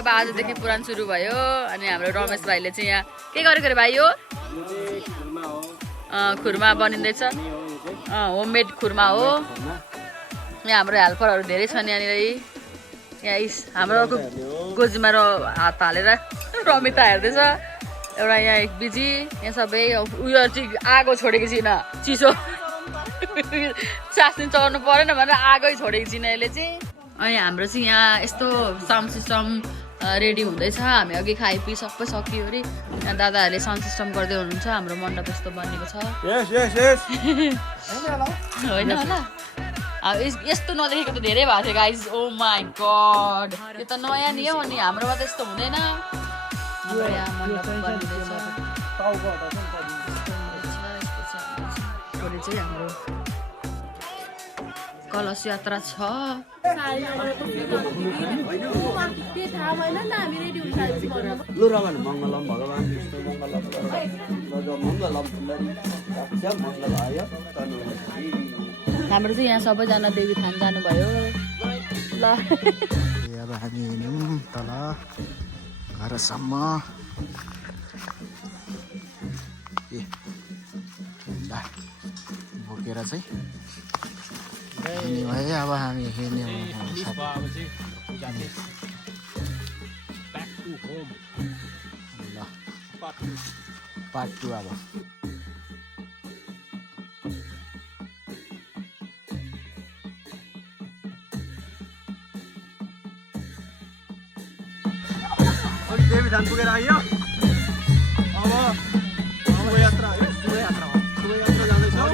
अब आजदेखि पुराण सुरु भयो अनि हाम्रो रमेश भाइले चाहिँ यहाँ के गरेको रे भाइ यो खुर्मा बनिँदैछ होममेड खुर्मा हो यहाँ हाम्रो हेल्परहरू धेरै छन् यहाँनिर यहाँ हाम्रो गोजीमा हात हालेर रमिता हेर्दैछ एउटा यहाँ एक बिजी यहाँ सबै उयो चाहिँ आगो छोडेको छैन चिसो चास्नी चलाउनु परेन भनेर आगै छोडेको छैन यसले चाहिँ अनि हाम्रो चाहिँ यहाँ यस्तो साउन्ड सिस्टम रेडी हुँदैछ हामी अघि खाइपी सबै सकियो अरे यहाँ दादाहरूले साउन्ड सिस्टम गर्दै हुनुहुन्छ हाम्रो मण्डप यस्तो बनेको छ होइन होला यस्तो नदेखेको त धेरै भएको थियो गाइज ओ माई गड यो त नयाँ नि हो नि हाम्रोमा त यस्तो हुँदैन हाम्रो कलश यात्रा छ हाम्रो चाहिँ यहाँ सबैजना देवी थान जानुभयो ल अब हामी हिँड्यौँ तल घरसम्म बोकेर चाहिँ भयो अब हामी हिँड्यौँ ल पार्ट 2 अब देवी धान पुगेर आइयो अब यात्रा हो शुभ यात्रा जाँदैछौँ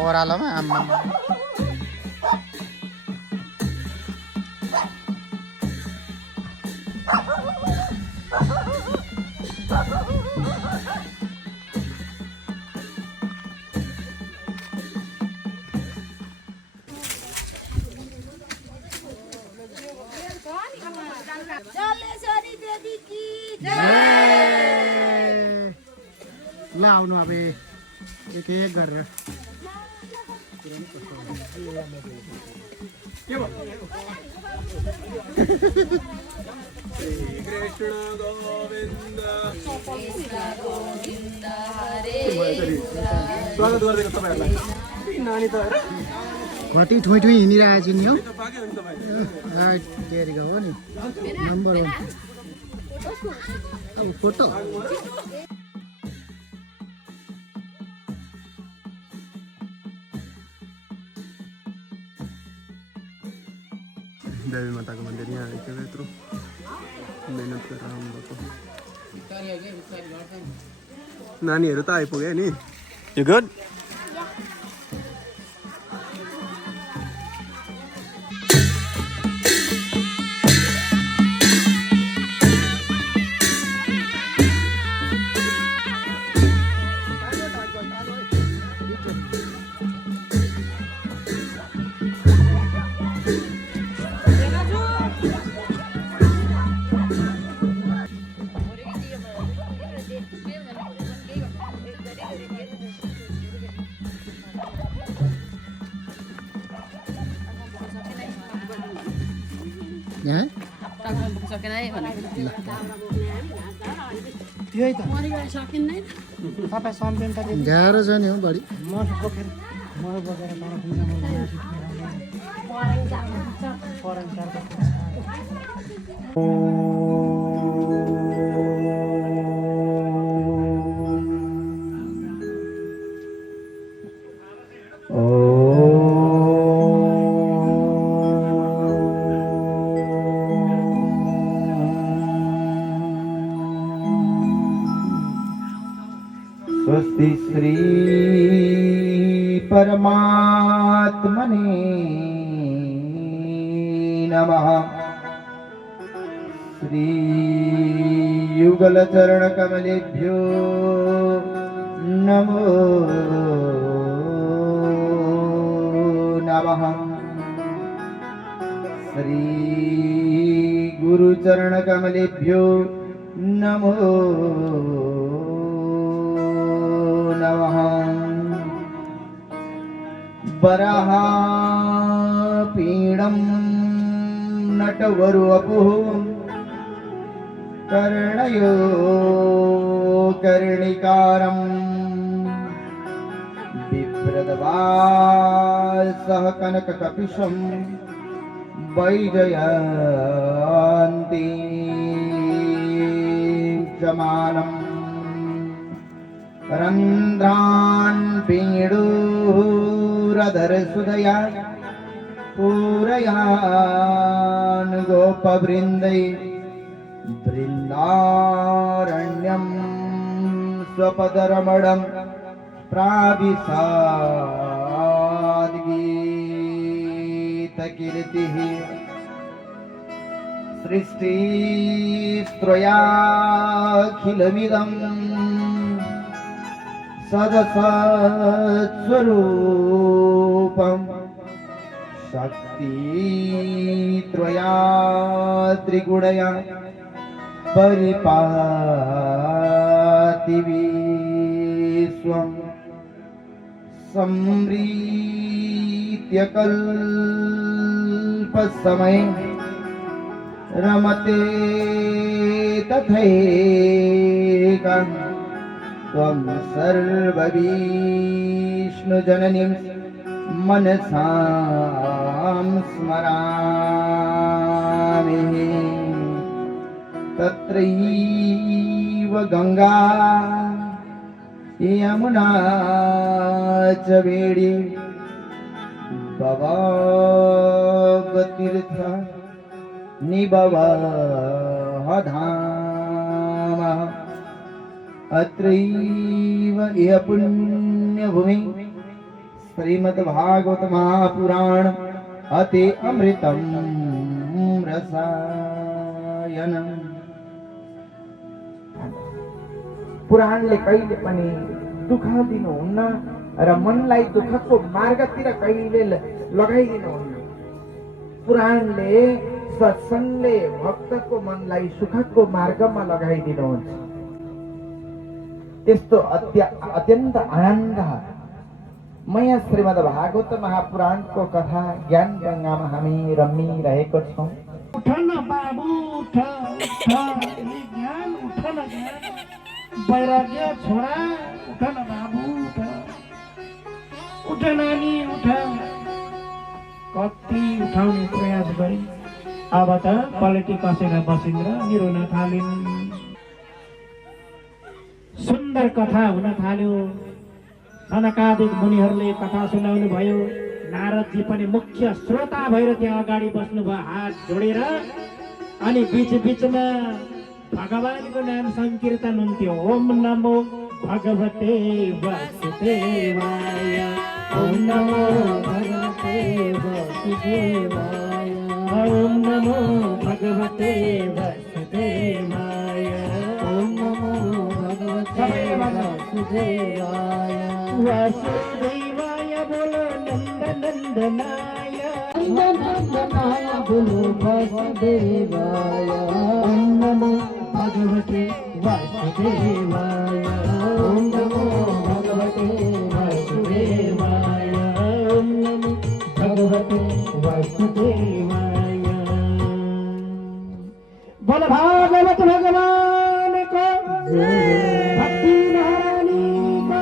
ओह्रालोमा आम्मा ल आउनु अब एक एक गरेर कृष्ण गोविन्द स्वागत गरिदिएको तपाईँहरूलाई नानी त घटी ठुइ ठुइ हिँडिरहेको छु नि हौ हो नि नम्बर 1 फोटो देवी माताको मन्दिर यहाँ आएको यत्रो मेहनत गरेर आउनुभएको नानीहरू त आइपुग्यो नि यु गुड यहाँ टाक्न पुग्न सकेन है भनेको त्यही त तपाईँ सम्झिन्छ गाह्रो छ नि हौ बढी मस बोकेर स्वस्ति श्री परमात्मने नमः। श्री युगल चरण कमलेभ्यो नमो नमः। श्री गुरु चरण कमलेभ्यो नमो नमः। वराहपीडं नटवरवपुः कर्णयो कर्णिकारं बिभ्रद्वासः कनककपिशं वैजयन्ती जमानम् रन्ध्रान् पीडूरधरसुधया पूरयान् गोपवृन्दै बृन्दारण्यं स्वपदरमणं प्राविशाद्गीतकीर्तिः सृष्टिस्त्रयाखिलमिदम् सदसत्स्वरूपं शक्तित्रया त्रिगुणया परिपाति विश्वं संप्रीत्य कल्पसमये रमते तथैकम् त्वं सर्वविष्णुजननीं मनसां स्मरामि। तत्रैव गंगा यमुना च वेणी भवतीर्थ निभवः धाम। अत्रैव इह पुण्यभूमि श्रीमद्भागवत महापुराण अति अमृतं रसायनम्। पुराणले कहिले पनि दुःख दिनुहुन्न र मनलाई दुःखको मार्गतिर कहिले लगाइदिनुहुन्न। पुराणले सत्संगले भक्तको मनलाई सुखको मार्गमा लगाइदिनुहुन्छ। त्यस्तो अत्यन्त आनन्दमय श्रीमद्भागवत महापुराणको कथा ज्ञान गंगामा हामी रमिरहेको छौं। उठ न बाबु उठ, ज्ञान उठ न ज्ञान, वैराग्य छोरा उठ न बाबु उठ, उठ नानी उठ। कति उठाउने प्रयास गरे, अब त पलेटी कसेर बसिन्द्र निरुन थालिन्। सुन्दर कथा हुन थाल्यो। सनकादिक मुनिहरूले कथा सुनाउनु भयो। नारदजी पनि मुख्य श्रोता भएर त्यहाँ अगाडि बस्नुभयो हात जोडेर। अनि बीच बीचमा भगवानको नाम संकीर्तन हुन्थ्यो। ओम नमो भगवते वासुदेवाय, ओम नमो भगवते वासुदेवाय, ओम नमो भगवते वासुदेवाय, ओम नमो भगवते वासुदेवाय, वासुदेवाय बोलो नंद नंदनाय, नंदनाय बोलो वासुदेवाय, ओम नमो भगवते वासुदेवाय, ओम नमो भगवते वासुदेवाय, ओम नमो भगवते वासुदेवाय। बोल भागवत भगवान को भक्ति महारानी को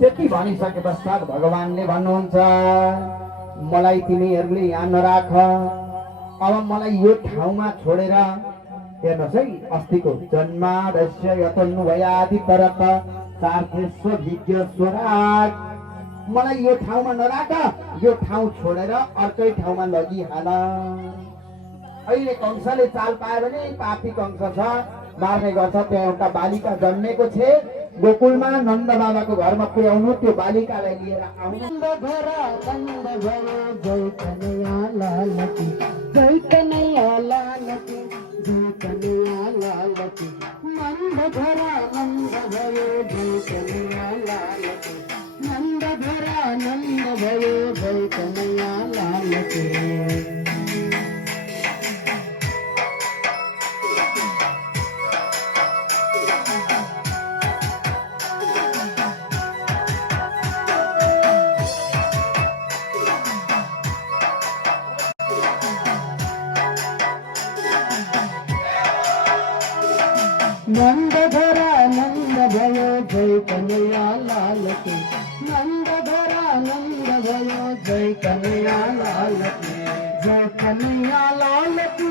त्यति भनिसके पश्चात भगवानले भन्नुहुन्छ मलाई तिमीहरूले यहाँ नराख, अब मलाई यो ठाउँमा छोडेर हेर्नुहोस् है, अस्तिको जन्मादस्य यतन्वयादि परत सार्थेस्व विज्ञ स्वराट, मलाई यो ठाउँमा नराख, यो ठाउँ छोडेर अर्कै ठाउँमा लगिहाल। अहिले कंसले चाल पायो भने पापी कंस छ, मार्ने गर्छ। त्यहाँ एउटा बालिका जन्मेको छे, गोकुलमा नन्द बाबाको घरमा पुर्याउनु, त्यो बालिकालाई लिएर आउनु। नंदधरा नंद भयो जय कन्हैया लाल की, नंदधरा नंद भयो जय कन्हैया लाल की, जय कन्हैया लाल की,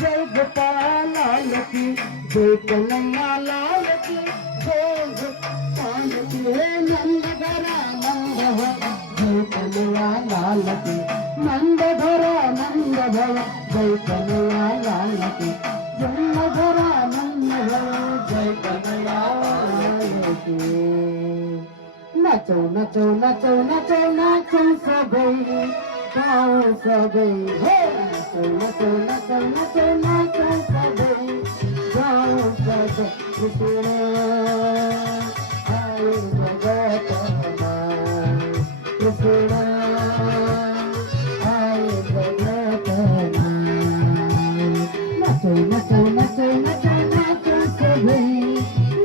जय गोपाल लाल की, जय कन्हैया लाल की, जय गोपाल की। नंदधरा नंद भयो जय कन्हैया लाल की, नंदधरा नंद भयो जय कन्हैया लाल की जन्म धरानन्द भयो जय कन्हैया लाल की नचौ नचौ नचौ नचौ नचौ सबै गाउँ सबै हे नचौ नचौ नचौ नचौ नचौ सबै गाउँ सबै कृष्ण आयो जगतमा कृष्ण आयो जगतमा नचौ नचौ नचौ नचौ नचौ सबै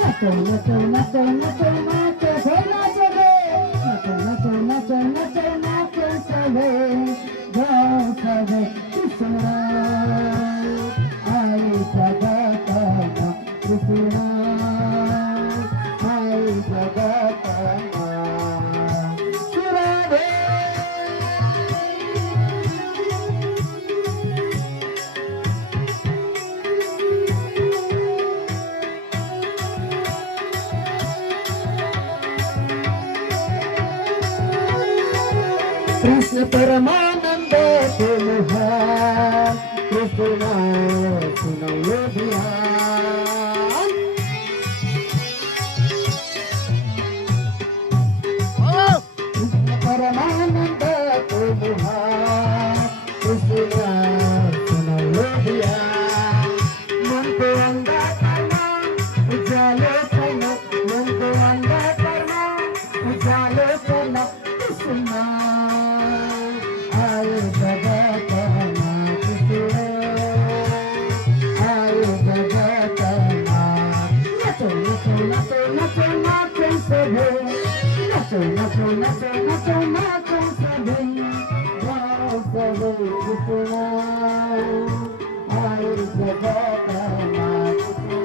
नचौ नचौ नचौ नचौ नचौ सबै नचौ नचौ नचौ नचौ सबै गाउँ सबै कृष्ण आयो जगतमा कृष्ण आयो जगतमा सुराधे कृष्ण परमानंद तुम्हार कृष्ण सुनो ये ध्यान कृष्ण परमानंद तुम्हार कृष्ण सुनो ये ध्यान मन को अंधा करना उजाले करना मन को अंधा करना उजाले करना कृष्ण आयो जगतमा कृष्ण आयो जगतमा नचौ नचौ नचौ नचौ नचौ सबै नचौ नचौ नचौ नचौ नचौ सबै गाउँ सबै कृष्ण आयो जगतमा कृष्ण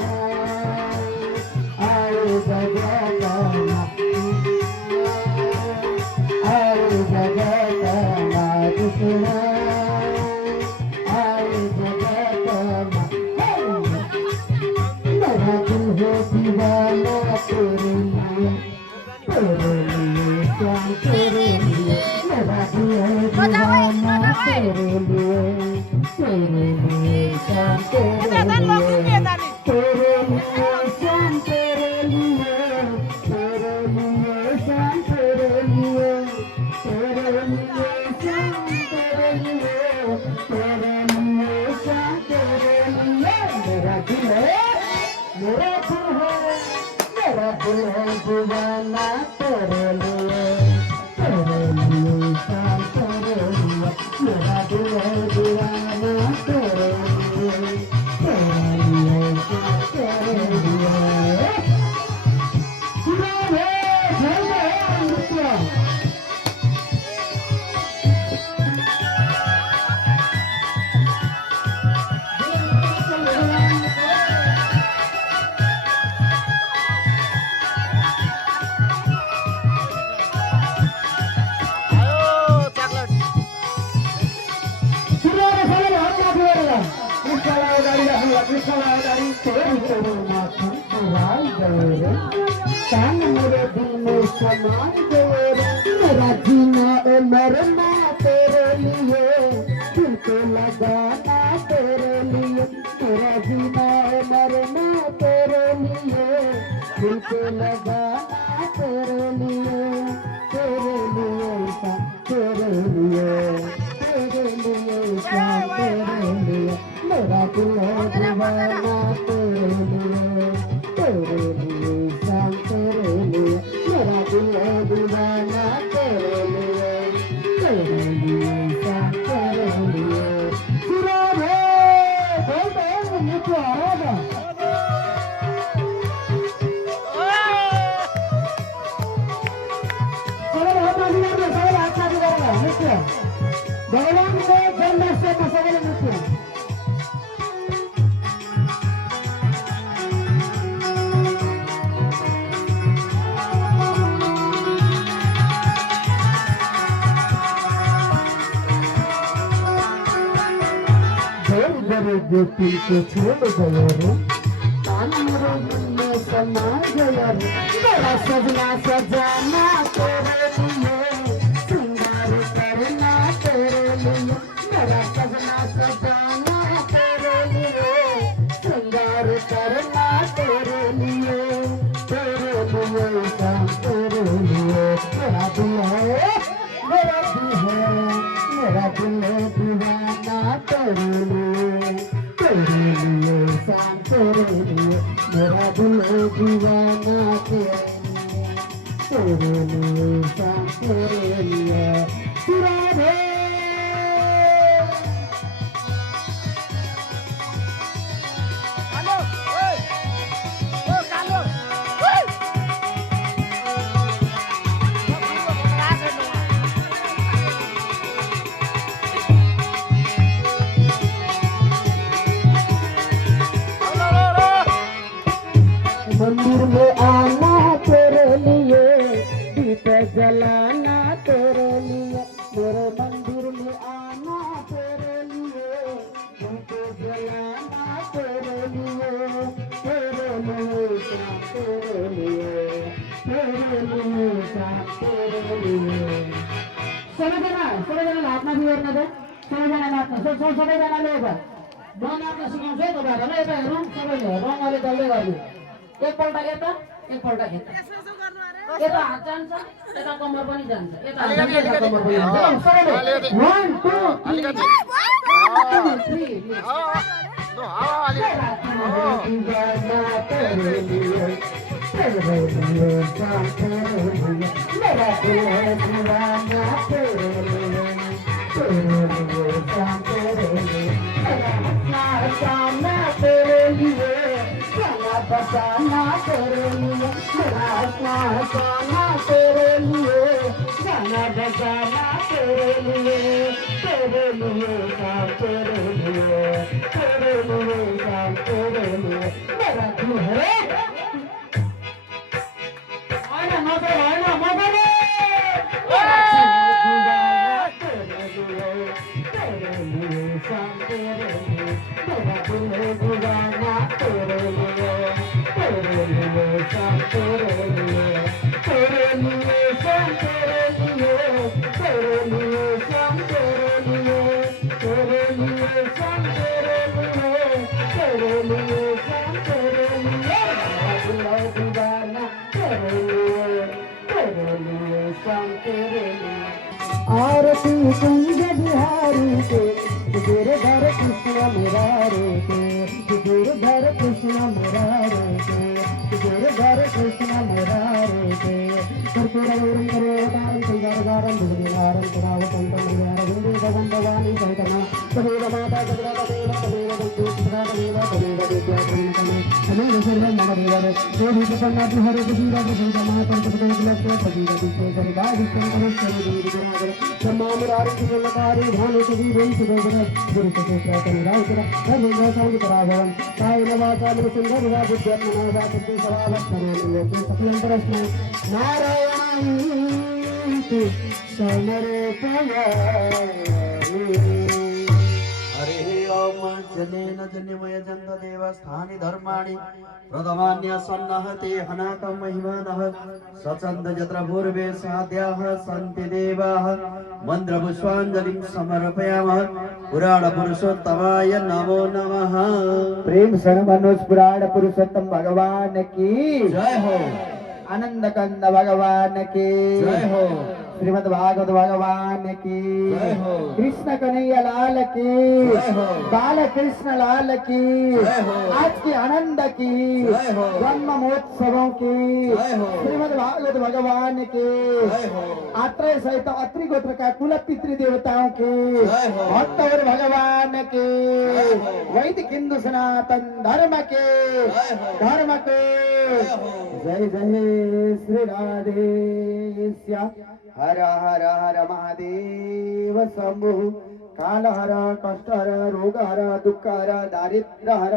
आयो जगतमा आयो जगतमा कृष्ण आयो जगतमा मेरा दिल है दीवाना तेरे लिए श्याम तेरे लिए मेरा दिल है दीवाना तेरे लिए श्याम तेरे लिए तेरे लिए श्याम तेरे लिए तेरे लिए श्याम तेरे लिए तेरे लिए श्याम तेरे लिए तेरे लिए श्याम तेरे लिए मेरा दिल है दीवाना तेरे लिए श्याम तेरे लिए मेरा दिल है दीवाना तेरे लिए श्याम तेरे लिए सुनो रे जय मित्र मेरे दिल में समा गए मेरा जीना और मरना तेरे लिए दिल को लगाना तेरे लिए मेरा जीना और मरना तेरे लिए दिल को लगाना तेरे लिए तेरे लिए तेरे लिए तेरे लिए मेरा दिल है दीवाना तेरे लिए श्याम तेरे लिए मेरा दिल है दीवाना तेरे लिए श्याम तेरे लिए सुनो रे बोलते हैं मित्र आएगा चलो बहुत बढ़िया में सब अच्छा दिखाएगा मित्र भगवान को जन्म से मसाले मित्र जो दिल को छोड़ गया रे तान मेरे दिल में समा गया रे मेरा सजना सजाना तेरे लिए सिंगार करना तेरे लिए मेरा सजना शाम तेरे लिए सबैजनाले हातमा बिहोर्न दे सबैजना नाच्न सबैजनाले एउटा म नाच्न सिकाउँछु है तपाईँहरूलाई यता हेरौँ सबैले रङले डल्लै गर्नु एकपल्ट यता एकपल्ट यता यता हात जान्छ यता कम्मर पनि जान्छ यता हात जान्छ यता कम्मर पनि जान्छ सबैले 1 बसाना तेरे लिए गाना बसाना तेरे लिए गाना बसाना तेरे लिए तेरे लिए काम तेरे लिए तेरे लिए काम तेरे लिए मेरा तू है आना मगर तेरे लिए काम तेरे लिए मेरा दिल है दीवाना तेरे लिए तेरे लिए शाम तेरे लिए तेरे लिए शाम तेरे लिए तेरे लिए शाम तेरे लिए तेरे लिए शाम तेरे लिए तेरे लिए शाम तेरे लिए दीवाना तेरे लिए शाम तेरे लिए आरती कुंज बिहारी के तेरे घर कृष्ण मेरा रे तेरे घर कृष्ण मेरा रे तेरे घर कृष्ण मेरा रे कर्पूरवरं करोतारं श्रीगारगारं भुजगारं करावतं तमयारं भगवन् भवानी सहितमा तदेव माता तदेव तदेव बन्धु तदेव तदेव विद्याप्रणतमे तदेव सर्वं मम देवरे देवी प्रसन्नाति हरे कृष्णा कृष्ण माता तदेव लक्ष्य तदेव विश्वेश्वरि दादिष्टं देवी ब्रह्मामुरारि कृष्णकारी भानु तदेव सुदेव गुरुसुत्रातन रायकरा तदेव साउकराभवन् कायेन वाचा सुन्दरवा बुद्ध्यत्मना वाचते सवावत्तरोनि सकलन्तरस्मै नारायणायि समर्पयामि हरे ओम जनेन जन्यमय जन्त देवस्थानि धर्माणि प्रथमान्य सन्नहते हनाक महिमानः सचन्द यत्र पूर्वे साध्याः सन्ति देवाः मन्त्रपुष्पाञ्जलिं समर्पयामः पुराण पुरुषोत्तमाय नमो नमः प्रेम सण मनोज पुराण पुरुषोत्तम भगवान की जय हो आनंद कंद भगवान की जय हो श्रीमद् भागवत भगवान की जय हो कृष्ण कन्हैया लाल की जय हो बाल कृष्ण लाल की जय हो आज की आनंद की जय हो ब्रह्म महोत्सवों की जय हो श्रीमद् भागवत भगवान की जय हो आत्रेय सहित अत्रि गोत्र का कुल पितृ देवताओं की जय हो भक्त और भगवान के वैदिक हिंदू सनातन धर्म के धर्म के जय जय श्री राधेश्या हर हर हर महादेव शंभु काल हर कष्ट हर रोग हर दुख हर दारिद्र हर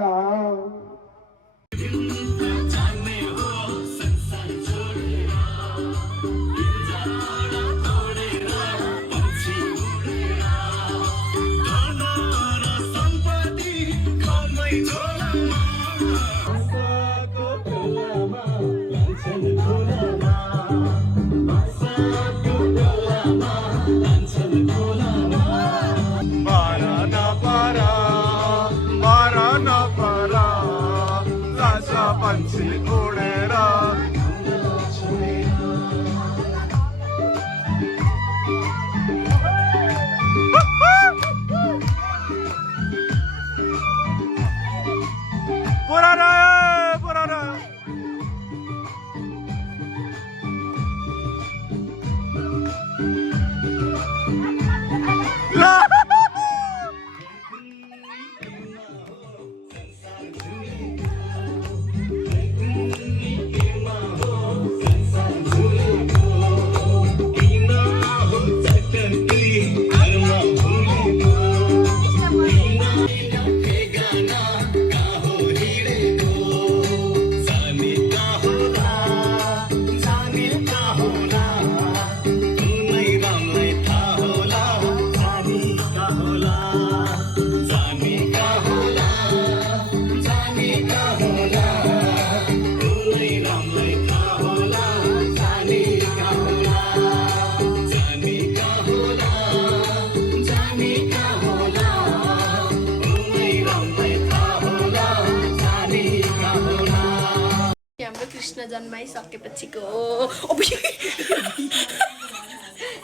जन्माइसकेपछिको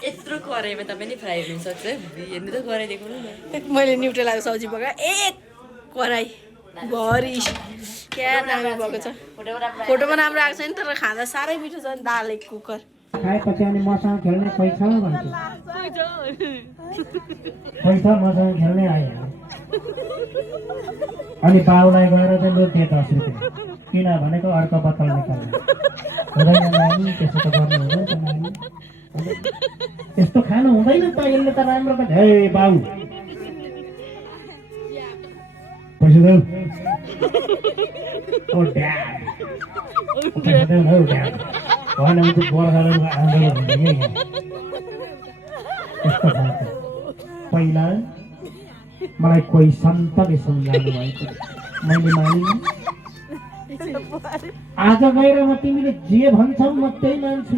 यत्रो कराइमा त पनि फ्राई हुन सक्छ हेर्नु त कराइदिएको न मैले न्युट्रेलाको सब्जी पकाएँ एक कराई भरि क्या दामी भएको छ फोटोमा राम्रो आएको छैन तर खाँदा साह्रै मिठो छ नि दाल एक कुकर खाएपछि अनि मसँग खेल्ने कोही छ भन्छु कोही छ मसँग खेल्ने आयो अनि बाउलाई गएर चाहिँ लु दे 10 रुपियाँ किन भनेको अर्को बोतल निकाल्नु हुँदैन नानी त्यसो त गर्नु हुँदैन नानी यस्तो खानु हुँदैन त यसले त राम्रो त हे बाउ पैसा देऊ ओ ड्याड पैसा देऊ न ड्याड भएन भने चाहिँ गोर्खाल्यान्डको आन्दोलन हुन्छ कि यस्तो खालको पहिला मलाई कोही सन्तले सम्झाउनु भएको मैले मानिनँ आज गएर म तिमीले जे भन्छौ म त्यही मान्छु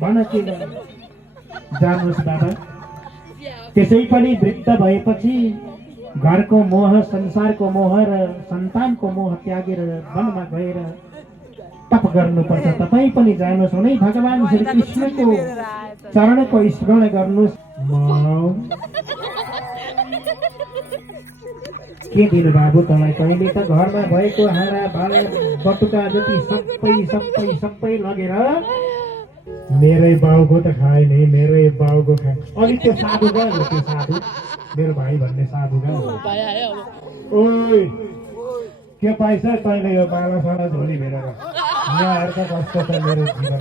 भन के गर्नु जानुहोस् बाबा त्यसै पनि वृद्ध भएपछि घरको मोह संसारको मोह र सन्तानको मोह त्यागेर वनमा गएर तप गर्नुपर्छ तपाईँ पनि जानुहोस् हुनै भगवान श्री कृष्णको चरणको स्मरण गर्नुहोस् के दिनु बाबु तपाईँ कहिले त घरमा भएको हाँडा भाँडा बटुका जति सबै लगेर मेरै बाउको त खाए नि मेरै बाउको खाए अनि त्यो साधु गयो त्यो साधु मेरो भाइ भन्ने साधु गयो ओइ के पाइछ तैँले यो बाला साला झोली भेरेर यहाँ हेर त कस्तो छ मेरो जीवन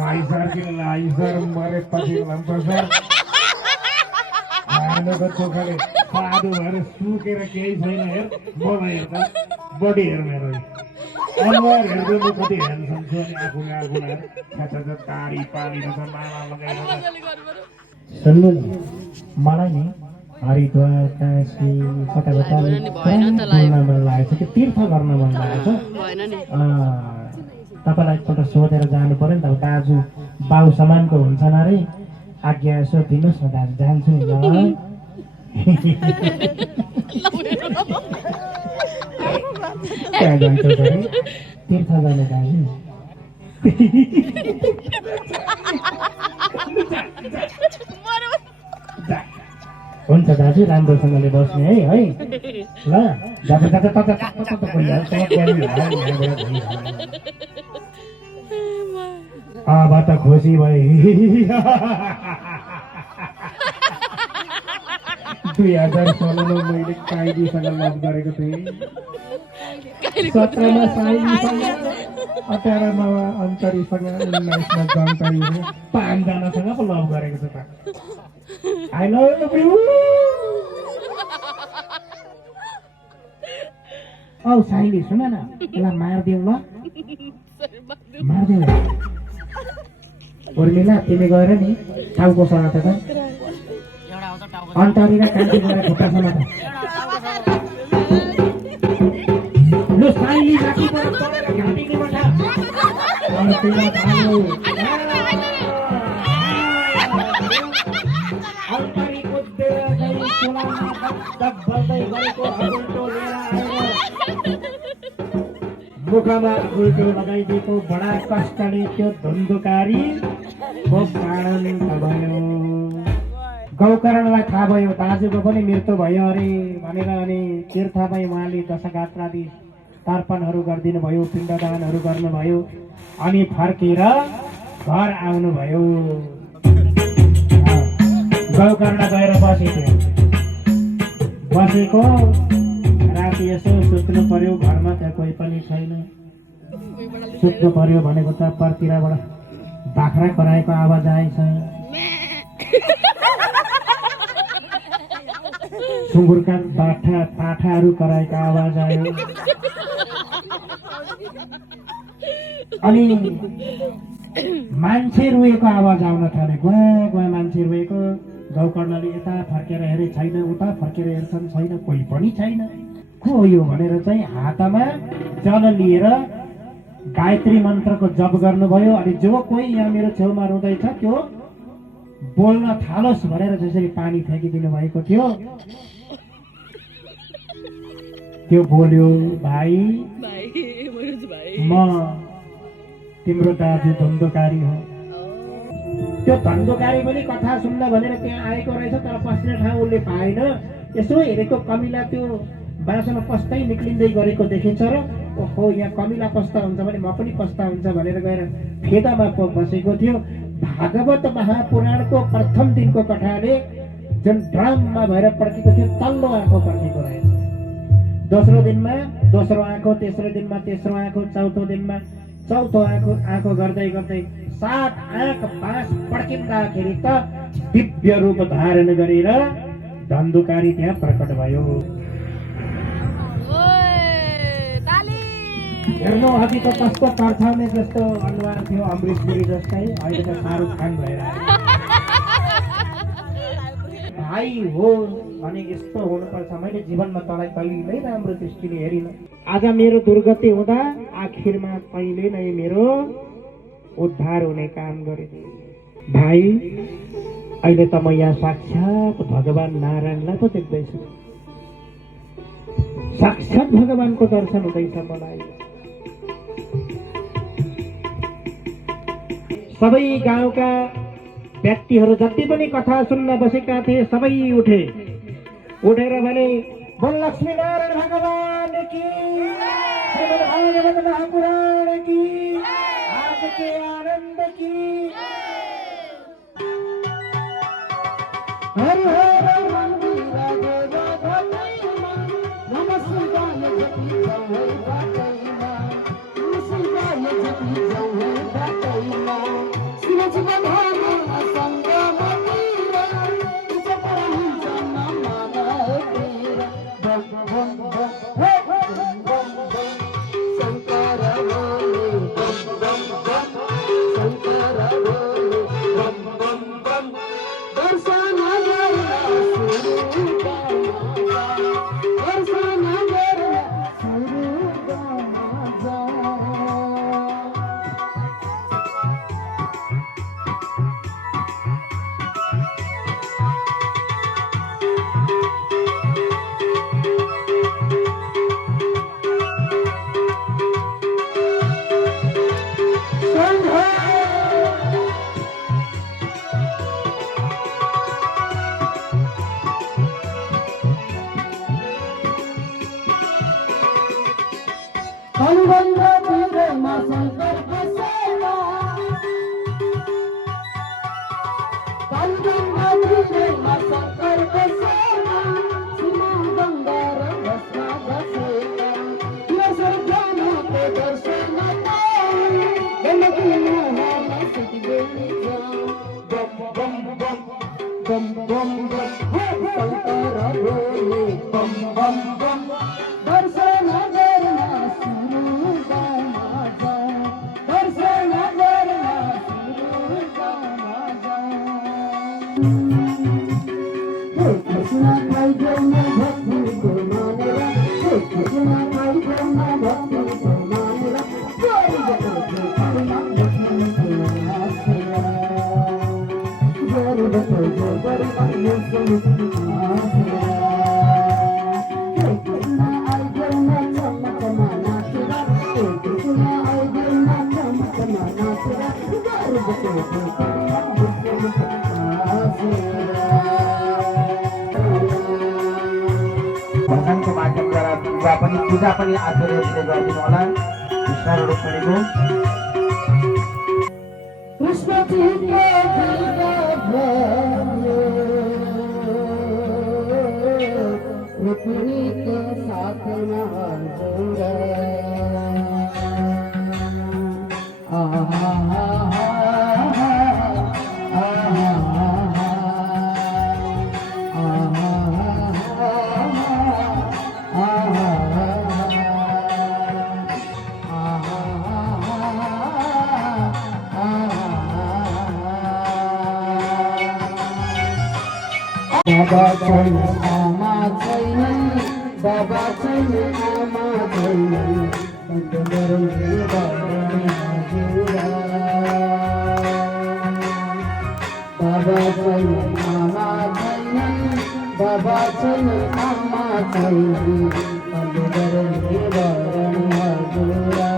लाइसर कि लाइसर मरेपछि लम्पसर खानुको चोखाले साधु भएर सुकेर केही छैन हेर मलाई हेर त बडी हेर मेरो अनुहार हेर्दै म कति ह्यान्डसम छु अनि आफूले आफूलाई छ्याछ्या तारी पारी माला लगाएर सुन्नु नि मलाई नि हरिद्वार काशी कता मन लागेको छ कि तीर्थ गर्न मन लागेको छ तपाईँलाई एकपल्ट सोधेर जानु पर्यो नि त दाजु बाउ समानको हुन्छ न अरे आज्ञा यसो दिनुहोस् न दाजु जान्छु नि त्यहाँ जान्छ तीर्थ जाने दाजु हुन्छ दाजु राम्रोसँगले बस्ने है ल अब त खुसी भए 2016 मैले काइदीसँग लभ गरेको थिएँ 17मा साइलीसँग 18मा अन्तरीसँग 19मा जन्तरी 5 जनासँग पो लभ गरेको छु त I love you. औ साइली सुन न यसलाई मारिदिउँ ल मारिदिउँ उर्मिला तिमी गएर नि टाउको समात त अन्तरी र कान्ति गएर खुट्टा समात लु साइली राखी पर घाँटीको बटा अन्तिमा थालो अन्तरी कुद्देर गई चुलामा धक बल्दै गरेको अगुल्टो लिएर आएर मुखमा उल्टो लगाइदिएको बडा कष्टले त्यो धुन्धुकारीको कारण भयो गौकरणलाई थाहा भयो दाजुको पनि मृत्यु भयो अरे भनेर अनि तीर्थमै उहाँले दशगात्रादि तर्पणहरू गरिदिनु भयो पिण्डदानहरू गर्नुभयो अनि फर्केर घर आउनुभयो गौकर्ण गएर बसेको राति यसो सुत्नु पर्यो घरमा त्यहाँ कोही पनि छैन सुत्नु पर्यो भनेको त परतिरबाट बाख्रा कराएको आवाज आएछ सुँगुरका पाठाहरू कराएको आवाज आयो अनि मान्छे रोएको आवाज आउन थाले गुवा मान्छे रोएको गौकर्णले यता फर्केर हेरे छैन उता फर्केर हेर्छन् छैन कोही पनि छैन को यो भनेर चाहिँ हातमा जल लिएर गायत्री मन्त्रको जप गर्नुभयो अनि जो कोही यहाँ मेरो छेउमा रुँदैछ त्यो बोल्न थालोस् भनेर जसरी पानी फ्याँकिदिनु भएको थियो त्यो बोल्यो, भाइ म तिम्रो दाजु धन्धोकारी हो। त्यो धन्धोकारी पनि कथा सुन्न भनेर त्यहाँ आएको रहेछ, तर पस्ने ठाउँ उसले पाएन। यसो हेरेको कमिला त्यो बाँसमा पस्दै निक्लिँदै गरेको देखिन्छ र ओहो यहाँ कमिला पस्ता हुन्छ भने म पनि पस्ता हुन्छ भनेर गएर फेदामा बसेको थियो। भागवत महापुराणको प्रथम दिनको कथाले जुन ड्राममा भएर पड्केको थियो तल्लो आँखो पड्केको रहेछ। दोस्रो दिनमा दोस्रो आँखो, तेस्रो दिनमा तेस्रो आँखो, चौथो दिनमा चौथो आँखो गर्दै गर्दै 7 आँख बाँस पड्किँदाखेरि त दिव्य रूप धारण गरेर धन्धोकारी त्यहाँ प्रकट भयो। हेर्नु अघि त कस्तो पर्छाउने जस्तो अनुहार थियो अमृत पुरी जस्तै, अहिले त शाहरुख खान भएर आयो। भाइ हो भने यस्तो हुनुपर्छ। मैले जीवनमा तँलाई कहिल्यै राम्रो दृष्टिले हेरिन। आज मेरो दुर्गति हुँदा आखिरमा कहिले नै मेरो उद्धार हुने काम गरिदिए। भाइ अहिले त म यहाँ साक्षात भगवान नारायणलाई पो देख्दैछु। साक्षात भगवानको दर्शन हुँदैछ मलाई। सबै गाउँका व्यक्तिहरू जति पनि कथा सुन्न बसेका थिए सबै उठेर भने बोल लक्ष्मी नारायण भगवान की, श्रीमद् भागवत महापुराण की, आज के आनंद की। हरि हर मंदिर नमः शिवाय जपी जाओ बाटैमा, नमः शिवाय जपी जाओ बाटैमा। शिवजी बधाई संग मतीरा, तुझ परमहंस नाम तेरा। बम बम बम हे बम बम बम शंकर बोले, बम बम बम शंकर बोले, बम बम बम दर्शन करना शुरू करना, दर्शन करना शुरू करना। अनुबंध तेरे माँ शंकर बसेला, अनुबंध तेरे माँ शंकर बसेला, सीमा बंगार बसना बसेला। ये सरजाना के दर्शन पाए, गलती मोहन सिद्ध बेली जाऊं। Bomb bomb bomb bomb bomb bomb हे शंकर बोले, बम बम बम दर्शन करना शुरू करना जाऊं, दर्शन करना शुरू करना जाऊं। हे कृष्ण खाई जाऊं भक्ति को मानेरा, हे कृष्ण खाई जाऊं भक्ति को मानेरा। जोरी बतो जो करना लक्ष्मण के आसेरा, जोरी बतो जो करना लक्ष्मण के आसेरा। भजनको माध्यमद्वारा पूजा पनि आशीर्वादले गरिदिनु होला। कृष्ण रुक्मिणीको कृष्ण रुक्मिणी के साथ बाबा छैन आमा छैन, बाबा छैन आमा छैन, बाबा छैन आमा छैन, बाबा छैन आमा छैन, गर्ने वरण हजुरा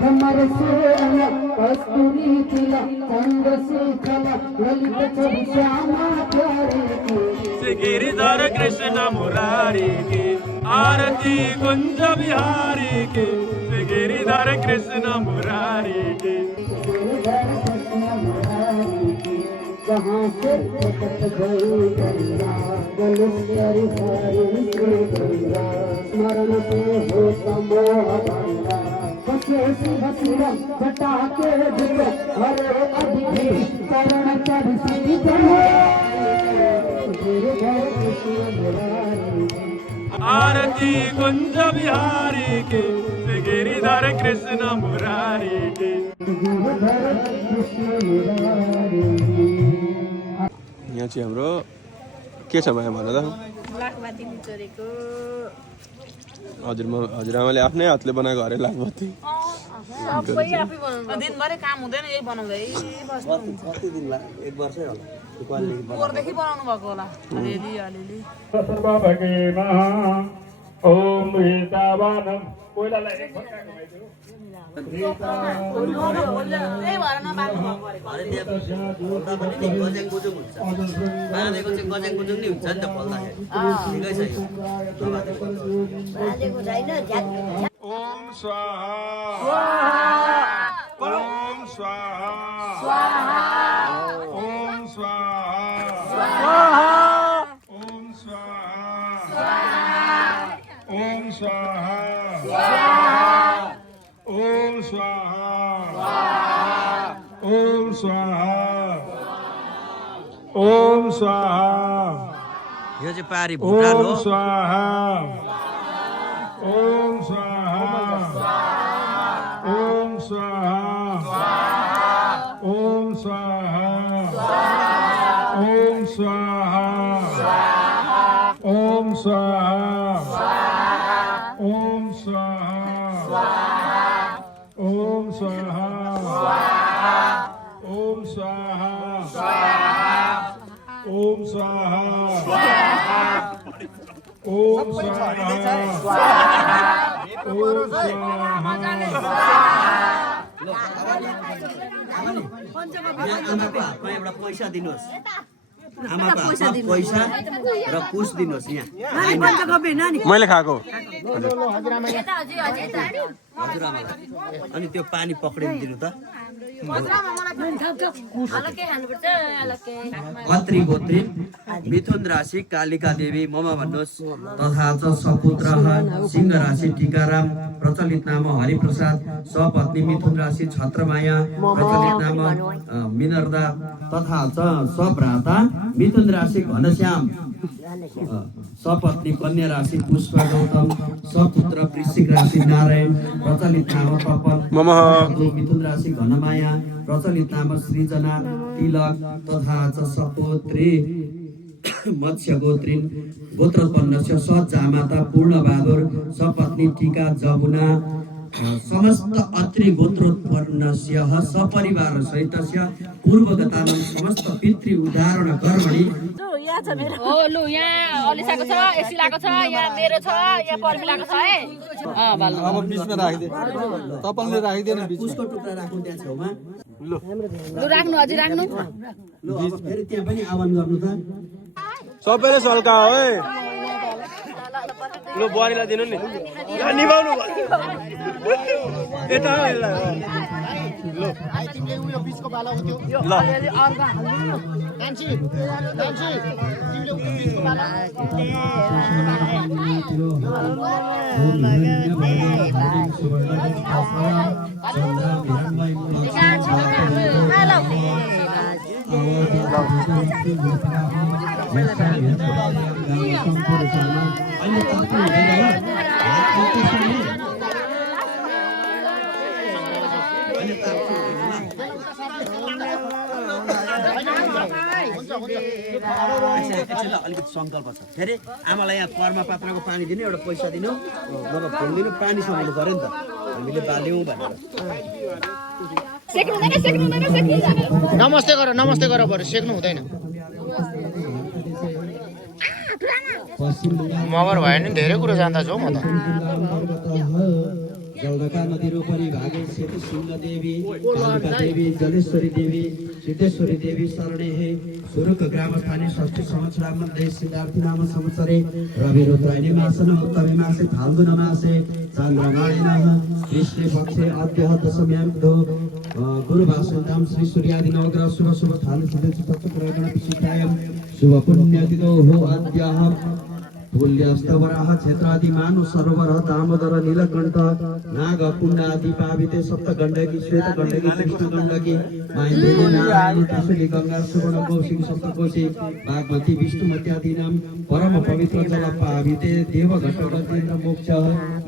कमर से कस्तूरी तिला चंद्र से चला ललित छवि श्यामा प्यारे की गिरिधर कृष्ण मुरारी की आरती कुंज बिहारी की गिरिधर कृष्ण मुरारी की जहाँ से प्रकट गई गंगा गलेश्वरी हरि से गंगा स्मरण से हो मोह भंगा बसे शिव शिव जटा के दिल हरे अधिकी चरण चढ़ श्री गिरिधर कृष्ण मुरारी आरती कुंज बिहारी की गिरिधर कृष्ण मुरारी की गिरिधर कृष्ण मुरारी यहाँ चाहिँ हाम्रो के छ माया भन त हजुरआमाले आफ्नै हातले बनाएको अरे लाखबत्ती दिनभरि काम हुँदैन यही बनाउँदै बस्नुहुन्छ कति दिनमा एक वर्षै होला पोहोरदेखि बनाउनु भएको होला अलिअलि अलिअलि ओम हितावानम कोइलालाई एक फटका घुमाइदिनु त्यही भएर नबाल्नु भएको ओम स्वाहा ओम स्वाहा ओम स्वाहा ओम स्वाहा ओम स्वाहा ओम स्वाहा ओम स्वाहा ओम स्वाहा यो चाहिँ पारी भुटान हो। ओम स्वाहा ओम स्वाहा ओम स्वाहा ओम स्वाहा ओम स्वाहा ओम स्वाहा ओम स्वाहा ओम स्वाहा ओम स्वाहा ओम स्वाहा ओम आमाको हातमा एउटा पैसा दिनुहोस्, आमाको हातमा पैसा र कुश दिनुहोस्। यहाँ मैले खाएको हजुरआमालाई अनि त्यो पानी पक्रिदिनु त। अत्रि गोत्री मिथुन राशि कालिका देवी मम भन्नुहोस्। तथा च सपुत्र सिंह राशि टीकाराम प्रचलित नाम हरिप्रसाद सपत्नी मिथुन राशि छत्रमाया प्रचलित नाम मिनर्दा तथा च सभ्राता मिथुन राशि घनश्याम सपत्नी कन्या राशि पुष्प गौतम सपुत्र वृश्चिक राशि नारायण प्रचलित नाम तपन मिथुन राशि घनमाया प्रचलित नाम सृजना तिलक तथा च सपुत्री मत्स्य गोत्रीन गोत्रोत्पन्नस्य सजामाता पूर्णबहादुर सपत्नी टीका जमुना समस्त अत्रि गोत्रोत्पन्नस्य सपरिवार सहितस्य पूर्वगतानं समस्त पितृ उदाहरण कर्मणि हो लु यहाँ अलिसाको छ एसिलाको छ यहाँ मेरो छ यहाँ पर्मिलाको छ है अब बिचमा राखिदिए तपाईँले राखिदिएन उसको टुक्रा राख्नु त्यहाँ छेउमा। लु राख्नु अझै राख्नु लु अब फेरि त्यहाँ पनि आह्वान गर्नु त। सबैले सल्का हो है लु बुहारीलाई दिनु नि निभाउनु यता हो यसलाई लु ल अलिकति सङ्कल्प छ फेरि आमालाई यहाँ कर्म पात्रको पानी दिनु एउटा पैसा दिनु नभए फुल दिनु पानी समाउनु पर्यो नि त हामीले बाल्यौँ भनेर नमस्ते गर बरु सेक्नु हुँदैन मगर भयो नि धेरै कुरो जान्दा छु म त जलढका नदीरो परिभागे सेती सिंह देवी कालिका देवी जलेश्वरी देवी सिद्धेश्वरी देवी शरणे हे सुरुक ग्राम स्थानीय षष्ठी संवत्सरा मध्ये सिद्धार्थी नाम संवत्सरे रवि रुद्रायणी मासन उत्तमे मासे फाल्गुन मासे चन्द्रमाणिनः कृष्णे पक्षे अद्यः दशम्यां गुरु वासुदेव श्री सूर्यादि नवग्रह शुभ शुभ स्थान सिद्धेश्वर तत्त्व गणपति सिद्धायं शुभ पुण्यतिथो हो अद्यः तुल्यस्तवराह क्षेत्रादि मानु सरोवर दामोदर नीलकण्ठ नाग कुण्डादि पाविते सप्त गण्डकी श्वेत गण्डकी कृष्ण गण्डकी महेन्द्री नारायणी त्रिशूली गंगा सुवर्ण कौशिक सप्तकोशी बागमती विष्णुमती आदीनां परम पवित्र जल पाविते देव घटगतेन्द्र मोक्ष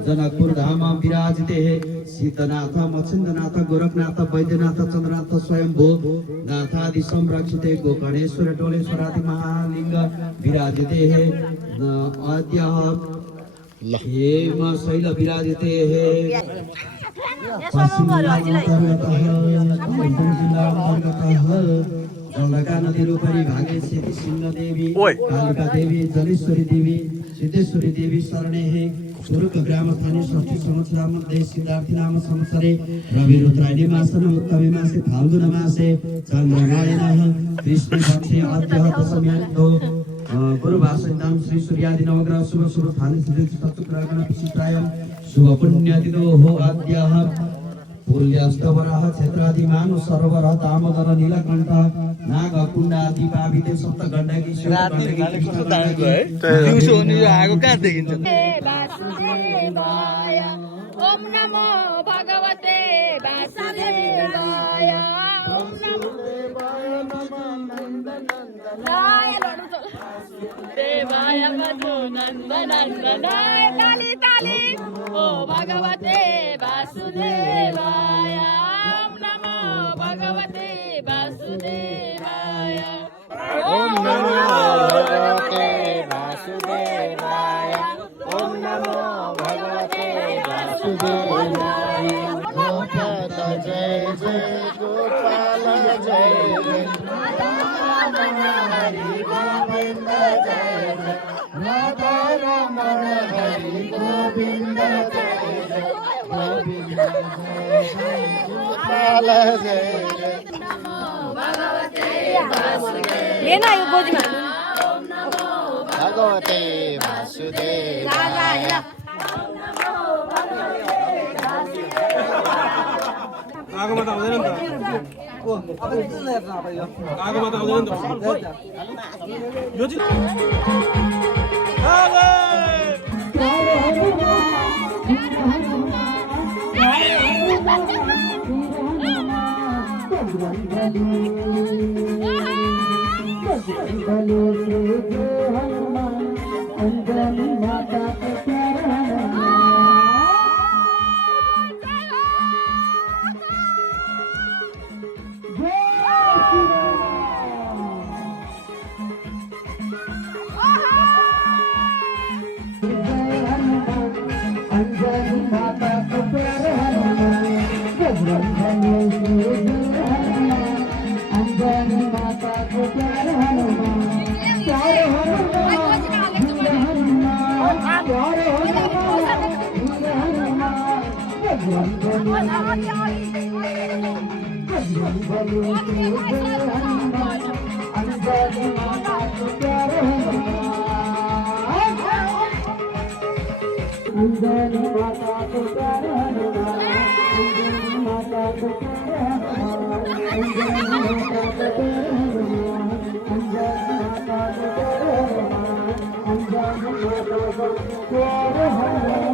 जनकपुर धाम विराजिते सिद्धनाथ मत्स्यनाथ गोरखनाथ वैद्यनाथ चंद्रनाथ स्वयंभू नाथादि संरक्षिते गोकर्णेश्वर डोलेश्वरादि महालिंग विराजिते आद्यः हेम शैल विराजिते जलढका नदीरो परिभागे सेती सिंह देवी कालिका देवी जलेश्वरी देवी सिद्धेश्वरी देवी शरणे हे सुरुक ग्राम स्थानीय षष्ठी संवत्सरा मध्ये सिद्धार्थी नाम संवत्सरे रवि रुद्रायणी मासन उत्तमे मासे फाल्गुन मासे चन्द्रमाणिनः कृष्ण पक्षे अद्यः दशम्यां गुरु वासुदेव श्री सूर्यादि नवग्रह शुभ शुभ स्थान सिद्धेश्वर तत्त्व गणपति सिद्धायं शुभ पुण्यतिथो हो अद्यः तुल्यस्तवराह क्षेत्रादि मानु सरोवर दामोदर नीलकण्ठ नाग कुण्डादि पाविते सप्त गण्डकी श्वेत गण्डकी कृष्ण गण्डकी दिउँसो हुने यो आगो कहाँ देखिन्छ ओम नमो भगवते वासुदेवाय ओम नमो देवाय मधुनन्दनन्दनाय ताली ताली ओ भगवते वासुदेवाय ओम नमो भगवते वासुदेवाय ओम नमो भगवते वासुदेवाय ओम नमो भगवते वासुदेवाय गोपाल जय जय गोपाल जय जय हरि गोविंद जय जय राधा रमण हरि गोविंद जय जय गोविंद जय जय गोपाल जय जय नमो भगवते वासुदेवाय लेना यो गोजीमा ओम नमो भगवते वासुदेवाय आगोमा त आउँदैन नि त आगोमा त आउँदैन नि त यो Hallelujah. अञ्जनी माताको प्यारो हनुमान अञ्जनी माताको प्यारो हनुमान अञ्जनी माताको प्यारो हनुमान अञ्जनी माताको प्यारो हनुमान अञ्जनी माताको प्यारो हनुमान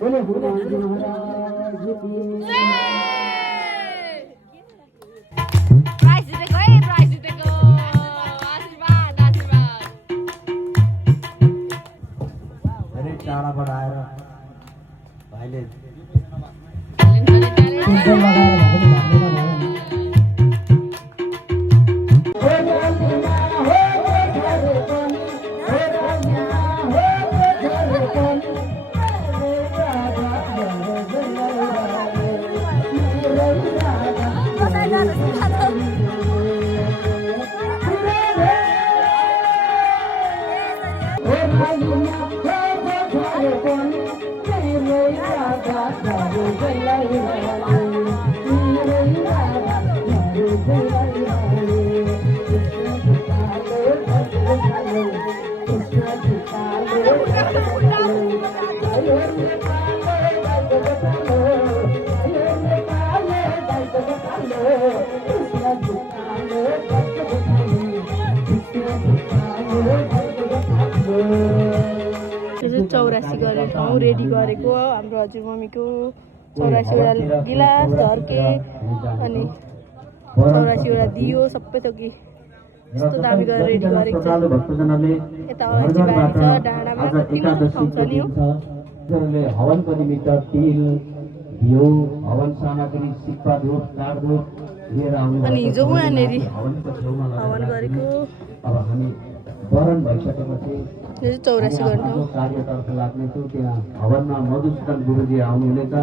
बोले हनुमान जी महाराज की प्राइज जितेको है, प्राइज जितेको। आशीर्वाद आशीर्वाद। धेरै टाढाबाट आएर भाइले चौरासी गरेको हौ रेडी गरेको हाम्रो हजुरमम्मीको 84वटा गिलास झर्के अनि 84वटा दियो सबै थोक यस्तो दामी गरेर रेडी गरेको छ। यता अलैँची बारी छ डाँडामा कति मात्र खाउँछ नि हो। हवनको निमित्त तिल घिउ हवन सामग्री सिक्का धुप काठ धुप लिएर आउनु अनि हिजो उहाँनेरि हवनको छेउमा हवन गरेको अब हामी वरण भइसकेपछि यो चाहिँ 84 गर्नु हो। कार्यतर्फ लाग्नेछु त्यहाँ हवनमा मधुसूदन गुरुजी आउनुहुनेछ।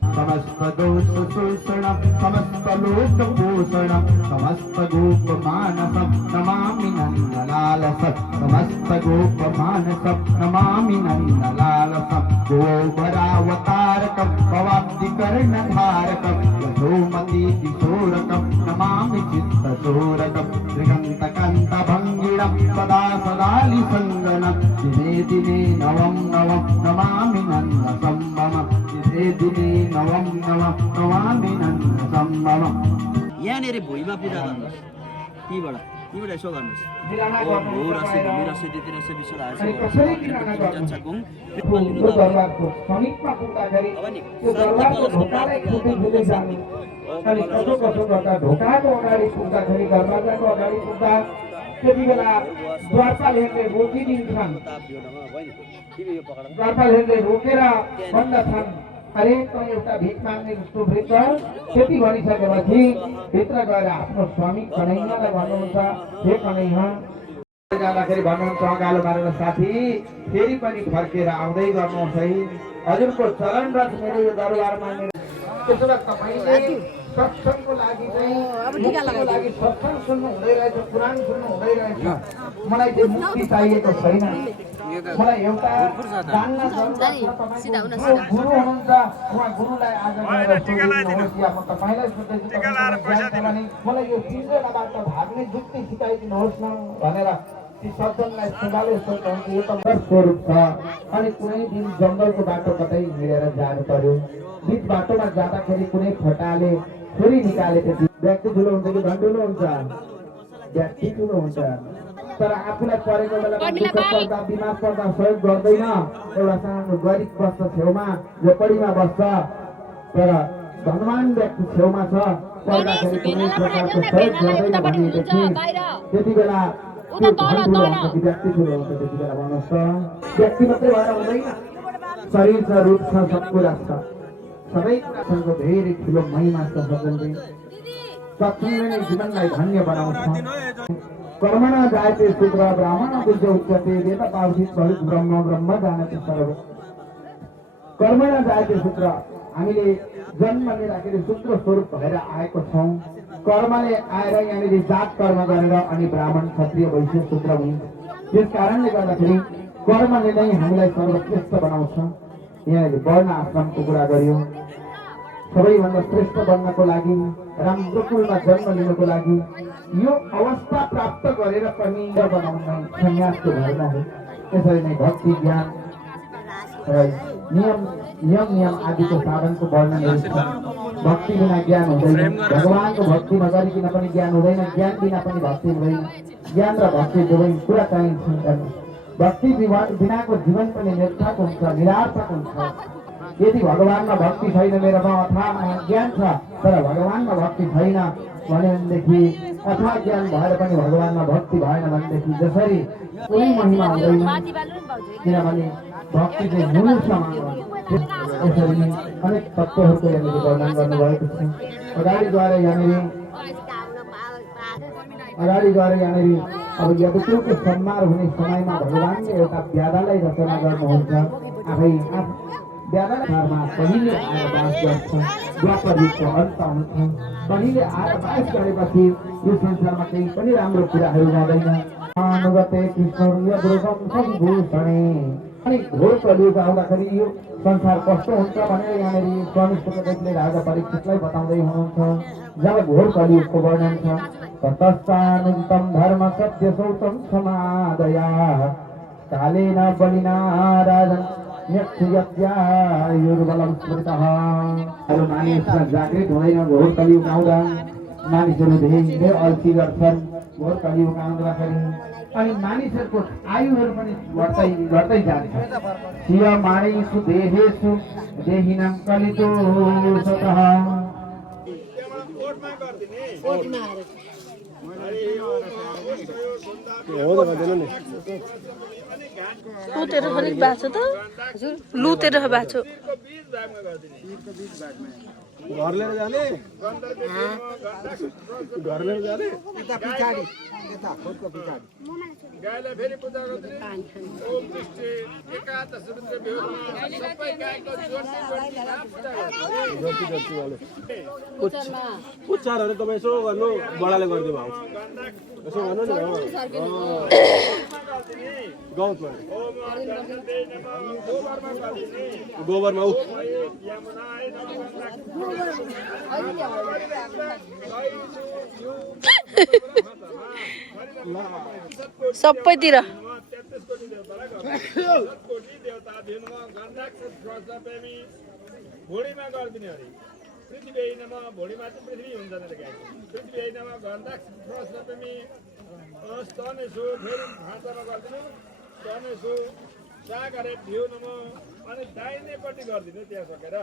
समस्त दोष शोषणं समस्त लोक पोषणं समस्त गोप मानसं नमामि नन्दलालसं समस्त गोप मानसं नमामि नन्दलालसं गोबरावतारकं भवाब्धिकर्णधारकं यशोमती किशोरकं नमामि चित्तचोरकं त्रिगन्तकन्तभङ्गिणं सदा सदालिसङ्गनं दिने दिने नवं नवं नमामि नन्दसंभवम् दिने नवम नवम नमामि नन्दसंभवम्। यहाँनिर भुइँमा पूजा गर्नुहोस्। त्यहीबाट यसो गर्नुहोस्। ओम भूरसे भूमिरसे दितिरसे विश्वधारसे जच्छगुङ यो दरबारको समीपमा पुग्दाखेरि त्यो दरबारको ढोकालाई फुटी फुटी जाने अनि कसो कसो गर्दा ढोकाको अगाडि पुग्दाखेरि दरवाजाको अगाडि पुग्दा त्यति बेला द्वारपालहरूले रोकिदिन्छन्। द्वारपालहरूले रोकेर भन्दछन् अरे त एउटा भिख माग्ने जस्तो वृद्ध त्यति भनिसकेपछि भित्र गएर आफ्नो स्वामी कन्हैयालाई भन्नुहुन्छ हे कन्हैया जाँदाखेरि भन्नुहुन्छ अगालो मारेर साथी फेरि पनि फर्केर आउँदै गर्नुहोस् है हजुरको चरण रथ मेरो यो दरबारमा त्यसो भए तपाईँले सत्सङ्गको लागि चाहिँ लागि सत्सङ्ग सुन्नु हुँदै रहेछ कुरान सुन्नु हुँदै रहेछ मलाई चाहिँ मुक्ति चाहिएको छैन मलाई एउटा जान्न गुरु हुनुहुन्छ उहाँ गुरुलाई आज सोधिदिनुहोस् या म तपाईँलाई सोध्दैछु मलाई यो पिञ्जराबाट भाग्ने जुक्ति सिकाइदिनुहोस् न भनेर ती सज्जनलाई सुनाले सोध्नुहुन्छ यो त स्वरूप छ अनि कुनै दिन जङ्गलको बाटो कतै हिँडेर जानु पर्यो बिच बाटोमा जाँदाखेरि कुनै फटाले छुरी निकालेपछि व्यक्ति ठुलो हुन्छ कि धन्ठुलो हुन्छ व्यक्ति ठुलो हुन्छ तर आफूलाई परेको बेलामा दुःख पर्दा बिमार पर्दा सहयोग गर्दैन एउटा सानो गरिब बस्छ छेउमा झोपडीमा बस्छ तर धनवान व्यक्ति छेउमा छ पर्दाखेरि कुनै प्रकारको सहयोग गर्दैन भनेपछि त्यति बेला व्यक्ति ठुलो हुन्छ त्यति बेला भन्नुहोस् त व्यक्ति मात्रै भएर हुँदैन शरीर छ रूप छ सब कुरा छ सबै कुराको धेरै ठुलो महिमा छ सज्जनले सत्सङ्गले नै जीवनलाई धन्य बनाउँछ कर्मणा जायते शूद्र ब्राह्मण बुद्ध उच्यते वेद पावसित भवित ब्रह्म ब्रह्म जानते सर्व कर्मणा जायते शूद्र हामीले जन्म लिँदाखेरि शूद्र स्वरूप भएर आएको छौँ कर्मले आएर यहाँनिर जात कर्म गरेर अनि ब्राह्मण क्षत्रिय वैश्य शूद्र हुन्छ त्यस कारणले गर्दाखेरि कर्मले नै हामीलाई सर्वश्रेष्ठ बनाउँछ यहाँले वर्ण आश्रमको कुरा गर्यो सबैभन्दा श्रेष्ठ बन्नको लागि राम्रो कुलमा जन्म लिनको लागि यो अवस्था प्राप्त गरेर पनि बनाउन सन्यासको धर्म हो त्यसरी नै भक्ति ज्ञान र नियम आदिको साधनको वर्णनहरू छ। भक्ति बिना ज्ञान हुँदैन, भगवानको भक्ति नगरिकन पनि ज्ञान हुँदैन, ज्ञान बिना पनि भक्ति हुँदैन। ज्ञान र भक्ति दुवै कुरा चाहिन्छ। भक्ति बिनाको जीवन पनि निरर्थक हुन्छ, निरार्थक हुन्छ। यदि भगवानमा भक्ति छैन, मेरोमा अथाह ज्ञान छ तर भगवानमा भक्ति छैन भनेदेखि, अथाह ज्ञान भएर पनि भगवानमा भक्ति भएन भनेदेखि जसरी कुनै महिमा हुँदैन, किनभने भक्ति चाहिँ मूल समान हो। यसरी नै अनेक तत्त्वहरूको यहाँनिर वर्णन गर्नुभएको छ। अगाडि गएर यहाँनिर अब यदुकुलको सम्मार हुने समयमा भगवानले एउटा ब्यादालाई रचना गर्नुहुन्छ। आफै ब्यादामा पहिले आएर बास गर्छ, द्वापर युगको अन्त हुन्छ। पहिले आएर बास गरेपछि यो संसारमा केही पनि राम्रो कुराहरू हुँदैन। अनुगते कृष्ण सम्भूषणे। अनि घोर कलियुग आउँदाखेरि यो संसार कस्तो हुन्छ भनेर यहाँनिर स्वामी सुखदेवले राजा परीक्षितलाई बताउँदै हुनुहुन्छ। जब घोर कलियुगको वर्णन छ, ततस्तानुगतम धर्म सत्य सौतम समादया कालेन बलिना राजन यक्षयत्यायुर्बलं स्मृतः। अरू मानिसमा जागृत हुँदैन। घोर कलियुग आउँदा मानिसहरू धेरै अल्छी गर्छन्। घोर कलियुग आउँदाखेरि अनि मानिसहरूको आयुहरू पनि बढ्दै जान्छ। शिव माणेषु देहेषु देहिनां कलितो सतः। लुतेर अलिक बाँच्यो त, लुतेर बाँच्यो। घर लिएर जाने यता पछाडि, यता खोदको पछाडि गाईलाई फेरि पूजा गर्दै ओम दृष्टि एकादश रुद्र बेहुमा सबै गाईको उच्चारहरू तपाईँ यसो गर्नु, बडाले गरिदिनु आउँछ। यसो भन्नु नि गौतमा गोबरमा उ सबैतिर भोडीमा गरिदिने अरे पृथ्वी ऐनमा भोडीमा चाहिँ पृथ्वी हुन्छ पृथ्वी ऐनमा गन्धाक्ष प्रेमी स्तनेसु फेरि भाँचामा गरिदिनु स्तनेसु सागरे भ्यू नम अनि दाहिनेपट्टि गरिदिनु त्यहाँ सकेर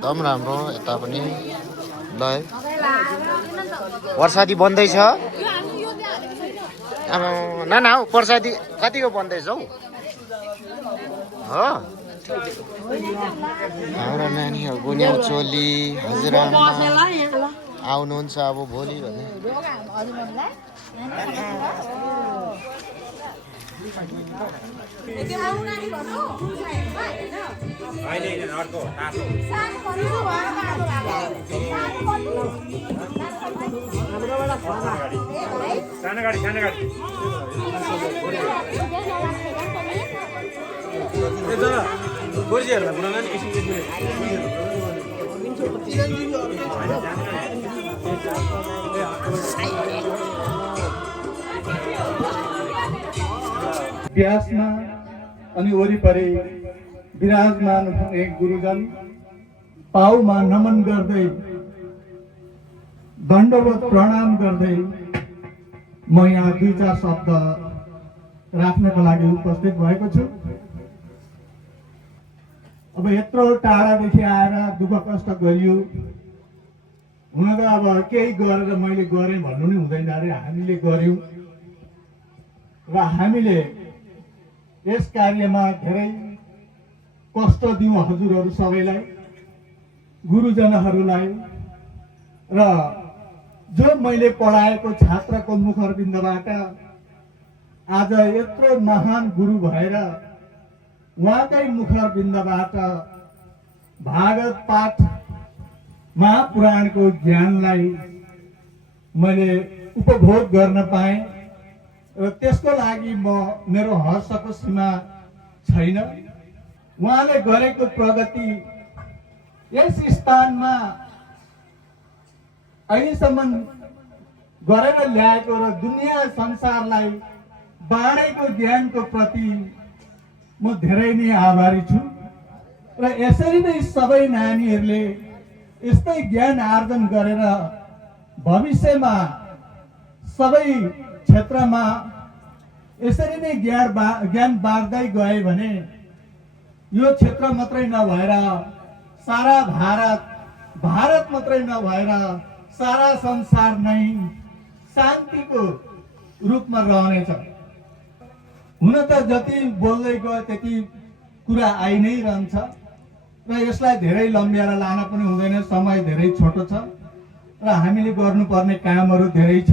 एकदम राम्रो। यता पनि ल प्रसादी बन्दैछ। अब नाना हौ प्रसादी कतिको बन्दैछ हौ? हो हाम्रो नानीहरू गुन्यौ चोली हजुरआमा आउनुहुन्छ अब भोलि भने। सानो गाडी गोर्जीहरूलाई बुढामा नि व्यासमा अनि वरिपरि विराजमान एक गुरुजन पाउमा नमन गर्दै दण्डवत प्रणाम गर्दै म यहाँ 2-4 शब्द राख्नको लागि उपस्थित भएको छु। अब यत्रो टाढादेखि आएर दुःख कष्ट गरियो, हुन त अब केही गरेर मैले गरेँ भन्नु नि हुँदैन अरे, हामीले गर्यौँ र हामीले यस कार्यमा धेरै कष्ट दिउँ हजुरहरू सबैलाई, गुरुजनहरूलाई र जो मैले पढाएको छात्रको मुखरबिन्दबाट आज यत्रो महान गुरु भएर उहाँकै मुखरबिन्दबाट भागवत पाठ महापुराणको ज्ञानलाई मैले उपभोग गर्न पाएँ र त्यसको लागि मेरो हर्षको सीमा छैन। उहाँले गरेको प्रगति यस स्थानमा अहिलेसम्म गरेर ल्याएको र दुनियाँ संसारलाई बाँडेको ज्ञानको प्रति म धेरै नै आभारी छु र यसरी नै सबै नानीहरूले यस्तै ज्ञान आर्जन गरेर भविष्यमा सबै क्षेत्रमा यसरी नै ज्ञान बाँड्दै गए भने यो क्षेत्र मात्रै नभएर सारा भारत मात्रै नभएर सारा संसार नै शान्तिको रूपमा रहनेछ। हुन त जति बोल्दै गयो त्यति कुरा आइ नै रहन्छ र यसलाई धेरै लम्ब्याएर लान पनि हुँदैन, समय धेरै छोटो छ र हामीले गर्नुपर्ने कामहरू धेरै छ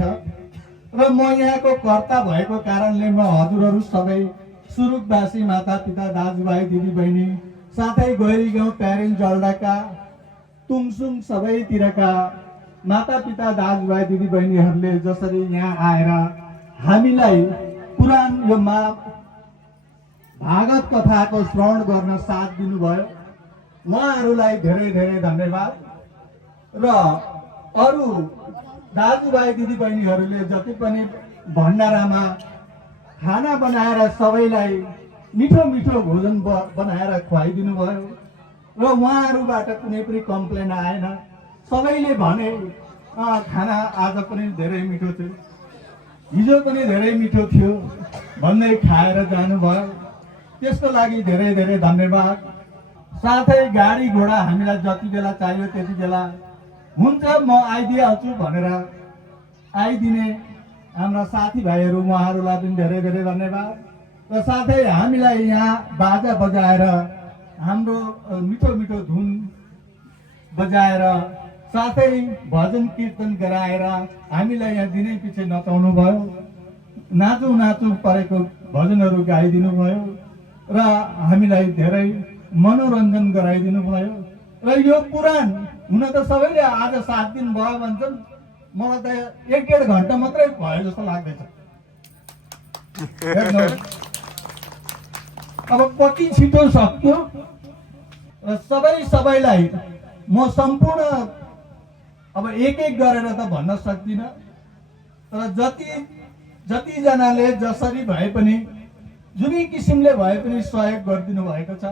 र म यहाँको कर्ता भएको कारणले म हजुरहरू सबै सुरुकवासी मातापिता दाजुभाइ दिदीबहिनी साथै गैरी गाउँ प्यारेन्ट जल्दाका तुङसुङ सबैतिरका मातापिता दाजुभाइ दिदीबहिनीहरूले जसरी यहाँ आएर हामीलाई पुराण यो भागवत कथाको श्रवण गर्न साथ दिनुभयो, उहाँहरूलाई धेरै धेरै धन्यवाद। र अरू दाजुभाइ दिदीबहिनीहरूले जति पनि भण्डारामा खाना बनाएर सबैलाई मिठो मिठो भोजन बनाएर खुवाइदिनु भयो र उहाँहरूबाट कुनै पनि कम्प्लेन आएन। सबैले भने खाना आज पनि धेरै मिठो थियो, हिजो पनि धेरै मिठो थियो भन्दै खाएर जानुभयो, त्यसको लागि धेरै धेरै धन्यवाद। साथै गाडी घोडा हामीलाई जति बेला चाहियो त्यति बेला हुन्छ म आइदिइहाल्छु भनेर आइदिने हाम्रा साथीभाइहरू उहाँहरूलाई पनि धेरै धेरै धन्यवाद। र साथै हामीलाई यहाँ बाजा बजाएर हाम्रो मिठो मिठो धुन बजाएर साथै भजन कीर्तन गराएर हामीलाई यहाँ दिनै पछि नचाउनु भयो, नाचु नाचु परेको भजनहरू गाइदिनु भयो र हामीलाई धेरै मनोरञ्जन गराइदिनु भयो। र यो पुराण हुन त सबैले आज 7 दिन भयो भन्छन्, मलाई त 1-1.5 घन्टा मात्रै भयो जस्तो लाग्दैछ। अब कति छिटो सक्यो र सबैलाई म सम्पूर्ण अब एक गरेर त भन्न सक्दिनँ, तर जतिजनाले जसरी भए पनि जुनै किसिमले भए पनि सहयोग गरिदिनु भएको छ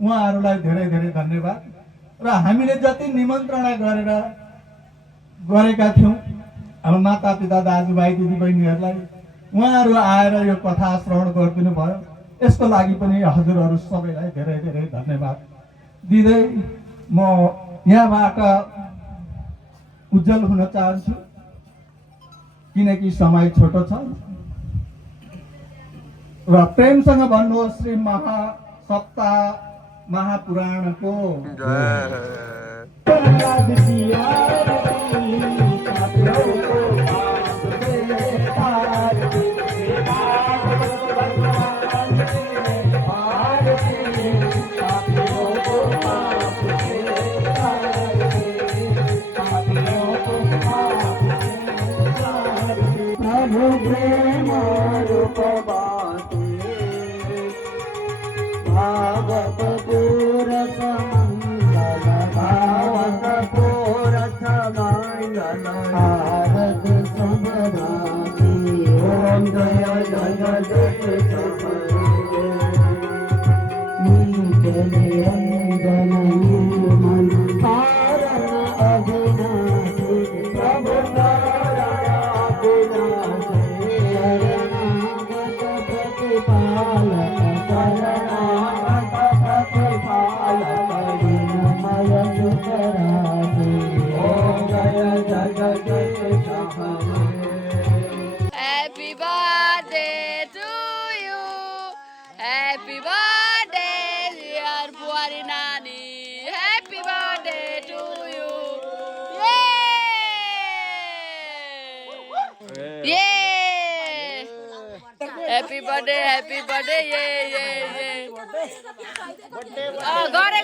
उहाँहरूलाई धेरै धेरै धन्यवाद। र हामीले जति निमन्त्रणा गरेका थियौँ अब मातापिता दाजुभाइ दिदीबहिनीहरूलाई, उहाँहरू आएर यो कथा श्रवण गरिदिनु भयो, यसको लागि पनि हजुरहरू सबैलाई धेरै धेरै धन्यवाद दिँदै म यहाँबाट उज्जवल हुन चाहन्छु किनकि समय छोटो छ। र प्रेमसँग भन्नुहोस् श्री महासप्ताह महापुराणको Happy birthday बर्थडे ये गरे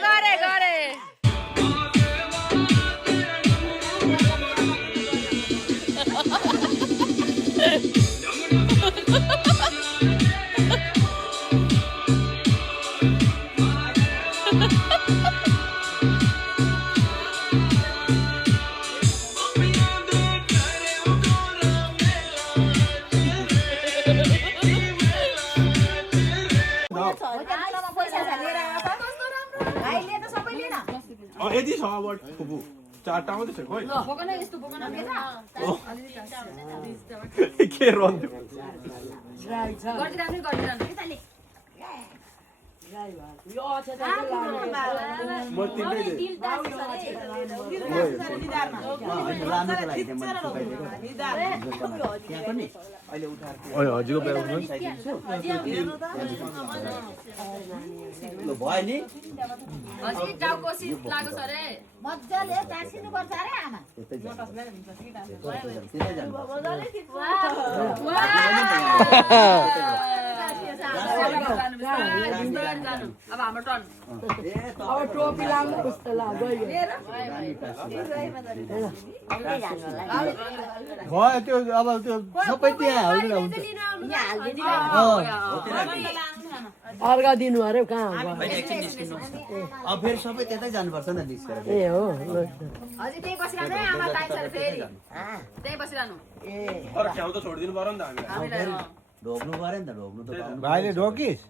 यति छ अब फुपू 4टा मात्रै छ खोइ के रन्थ्यो म तिमीले हजुरको ब्याग भयो नि मजाले टाँसिनु पर्छ अरे आमा अब हाम्रो टर्न अब टोपी लाउनु कस्तो लाग्यो भयो त्यो अब त्यो सबै त्यहाँ हाल्नु अर्घ दिनु अरे कहाँ हो एकछिन निस्किनु अब फेरि सबै त्यतै जानुपर्छ नि निस्केर ए हो हजुर त्यही बसिरहनु है आमा टाइम छ फेरि त्यही बसिरहनु तर ठाउँ त छोडिदिनु पर्यो नि त हामीले ढोक्नु पर्यो नि त ढोक्नु त पाउनु भाइले ढोकिस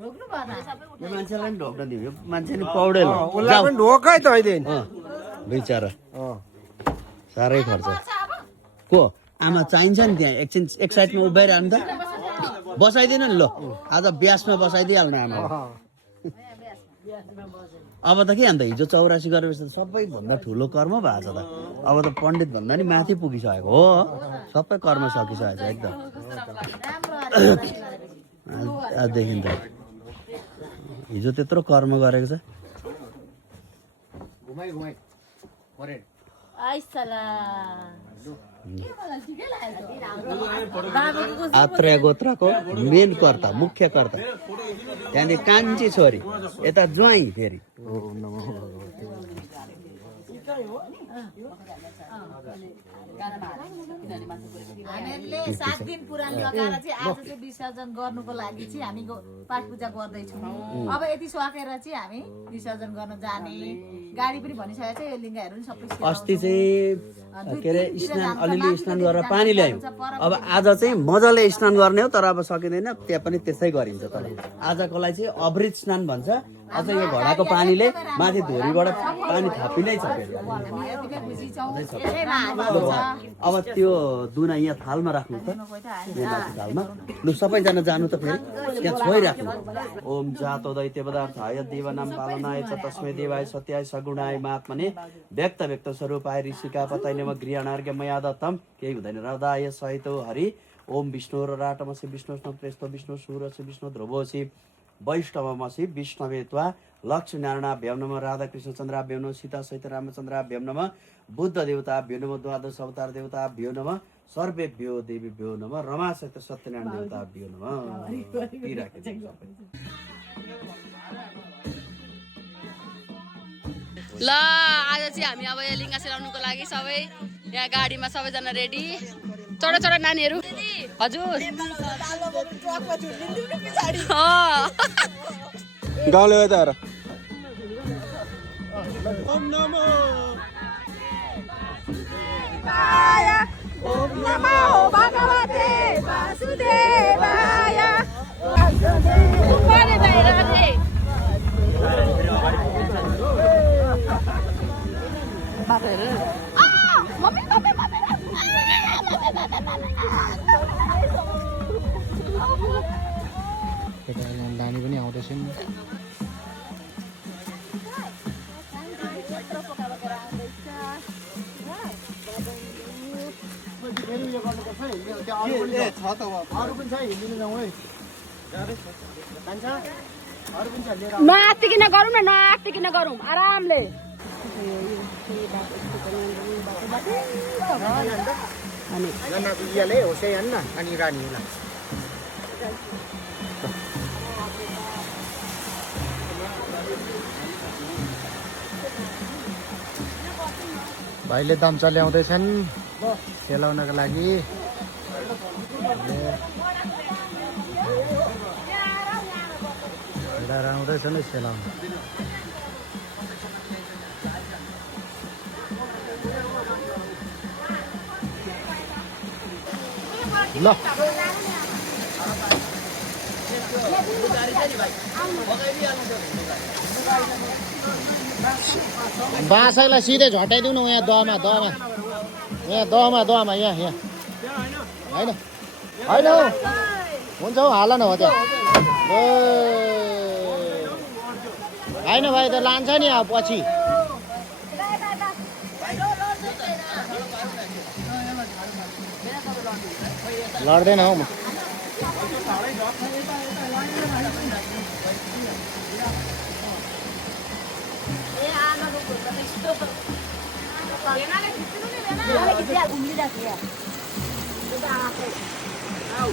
भोग्नु पर्छ यो मान्छेलाई पनि ढोक्न दियो यो मान्छे नि पौडेल उसलाई पनि ढोकै त अहिले बिचरा साह्रै खर्च को आमा चाहिन्छ नि त्यहाँ एकछिन एक साइडमा उभिरहनु त बसाइदिनु नि ल आज ब्यासमा बसाइदिइहाल्नु आमा अब त के अन्त हिजो 84 गरेपछि त सबैभन्दा ठुलो कर्म भएको छ त अब त पण्डित भन्दा नि माथि पुगिसकेको हो सबै कर्म सकिसकेको छ एकदम आजदेखि त हिजो त्यत्रो कर्म गरेको छ आत्रेय गोत्रको मेन कर्ता मुख्य कर्ता त्यहाँदेखि कान्छी छोरी यता ज्वाइँ फेरि हामीहरूले 7 दिन पुराण लगाएर चाहिँ आज चाहिँ विसर्जन गर्नुको लागि चाहिँ हामी पाठ पूजा गर्दैछौँ अब यति सकेर चाहिँ हामी विसर्जन गर्न जाने गाडी पनि भनिसकेको छ यो लिङ्गाहरू पनि सबै अस्ति चाहिँ के अरे स्नान अलिअलि स्नान गरेर पानी ल्यायौँ अब आज चाहिँ मजाले स्नान गर्ने हो तर अब सकिँदैन त्यहाँ पनि त्यसै गरिन्छ तर आजकोलाई चाहिँ अभृत स्नान भन्छ अझ यो घडाको पानीले माथि धुरीबाट पानी थापिनै छ फेरि अब त्यो दुना यहाँ थालमा राख्नु त यहाँ माथि थालमा लु सबैजना जानु त फेरि त्यहाँ छोइराख्नु ओम जातो दैत्य पदार्थाय देवनाम पालनाय च तस्मै देवाय सत्याय सगुणाय महात्मने व्यक्त व्यक्त स्वरूपाय ऋषिका पताय नम गृहणार्घ्य मया दत्तम केही हुँदैन हृदय सहितो हरि ओम विष्णु र राटमसि विष्णु स्नप्रेस्तो विष्णु सुरसि विष्णु ध्रुवसि वैष्णवमसि विष्णवेत्वा लक्ष्मी नारायणाभ्यां नमः राधाकृष्ण चन्द्राभ्यां नमः सीता सहित रामचन्द्राभ्यां नमः बुद्ध देवताभ्यो नमः द्वादश अवतार देवताभ्यो नमः सर्वेभ्यो देवीभ्यो नमः रमा सहित सत्यनारायण देवताभ्यो नमः ल आज चाहिँ हामी अब यहाँ लिङ्गा सेलाउनुको लागि सबै यहाँ गाडीमा सबैजना रेडी छोरा छोरा नानीहरू हजुर गाउँले हो त ओम नमो भगवते वासुदेवाय नानी पनि आउँदैछन् नआत्तिकिन गरौँ न नआत्तिकिन गरौँ आरामले होसै अनि रानीलाई भाइले दाम्चा ल्याउँदैछन् सेलाउनको लागि। आउँदैछ नि सेलाउन। ल बाँसैलाई सिधै झटाइदिउँ न यहाँ दहमा यहाँ होइन होइन हौ हुन्छ हौ हाल न हो त्यहाँ होइन भाइ त लान्छ नि अब पछि लड्दैन हौ म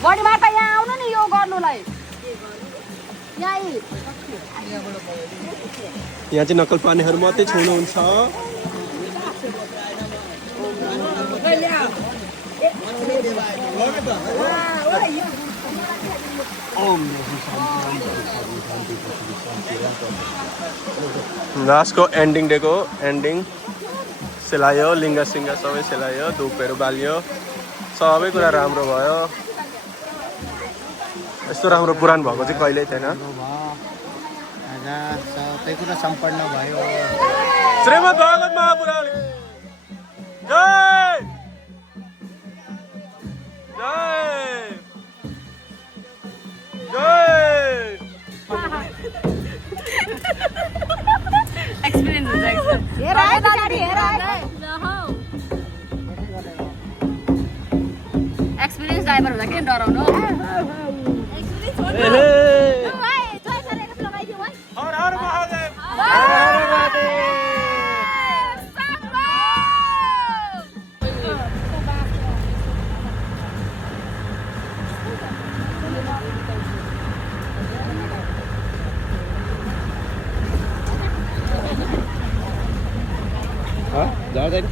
बडी मार्ता यहाँ आउनु नि यो गर्नुलाई यहाँ चाहिँ नक्कल पार्नेहरू मात्रै छुनुहुन्छ। लास्टको एन्डिङ डेको एन्डिङ सेलायो, लिङ्ग सिङ्ग सबै सेलायो, धुपहरू बालियो, सबै कुरा राम्रो भयो। यस्तो राम्रो पुराण भएको चाहिँ कहिल्यै थिएन। सबै कुरा सम्पन्न भयो। श्रीमद् भागवत महापुराण जय जय जय। एक्सपिरियन्स हुन्छ एक्सपिरियन्स ड्राइभर हुँदा किन डराउनु? हर हर महादेव। झर्दैन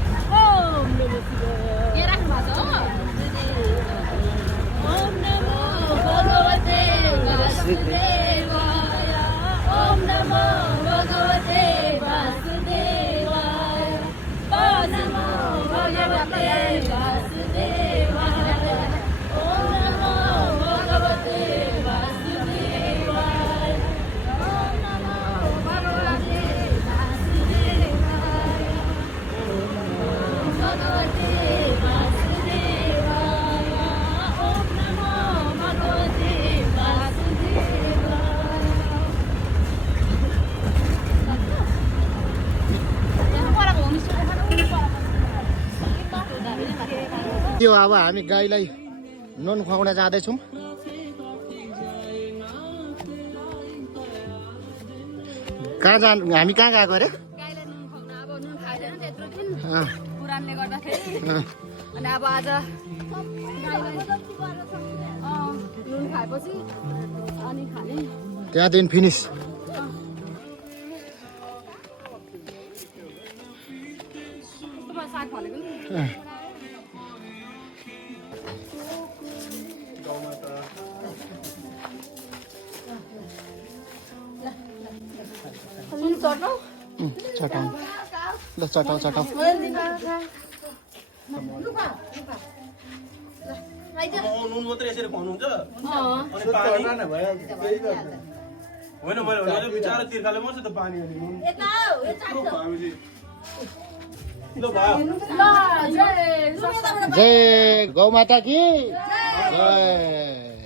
यो अब हामी गाईलाई नुन खुवाउन जाँदैछौँ। कहाँ जानु? हामी कहाँ गएको अरे? गाईलाई नुन खुवाउन। अब नुन खाइदैन त्यत्रो दिन पुराणले गर्दाखेरि। अनि अब आज नुन खाएपछि अनि खाने त्यहाँदेखि फिनिस। साग भनेको नि चटाउँ ल चटाउ चटाउ। नुन मात्रै यसरी खुवाउनुहुन्छ अनि पानी होइन मैले भने बिचारा तिर्खाले मात्रै त पानी अनि नुन ल भयो। जय गौ माता की जय।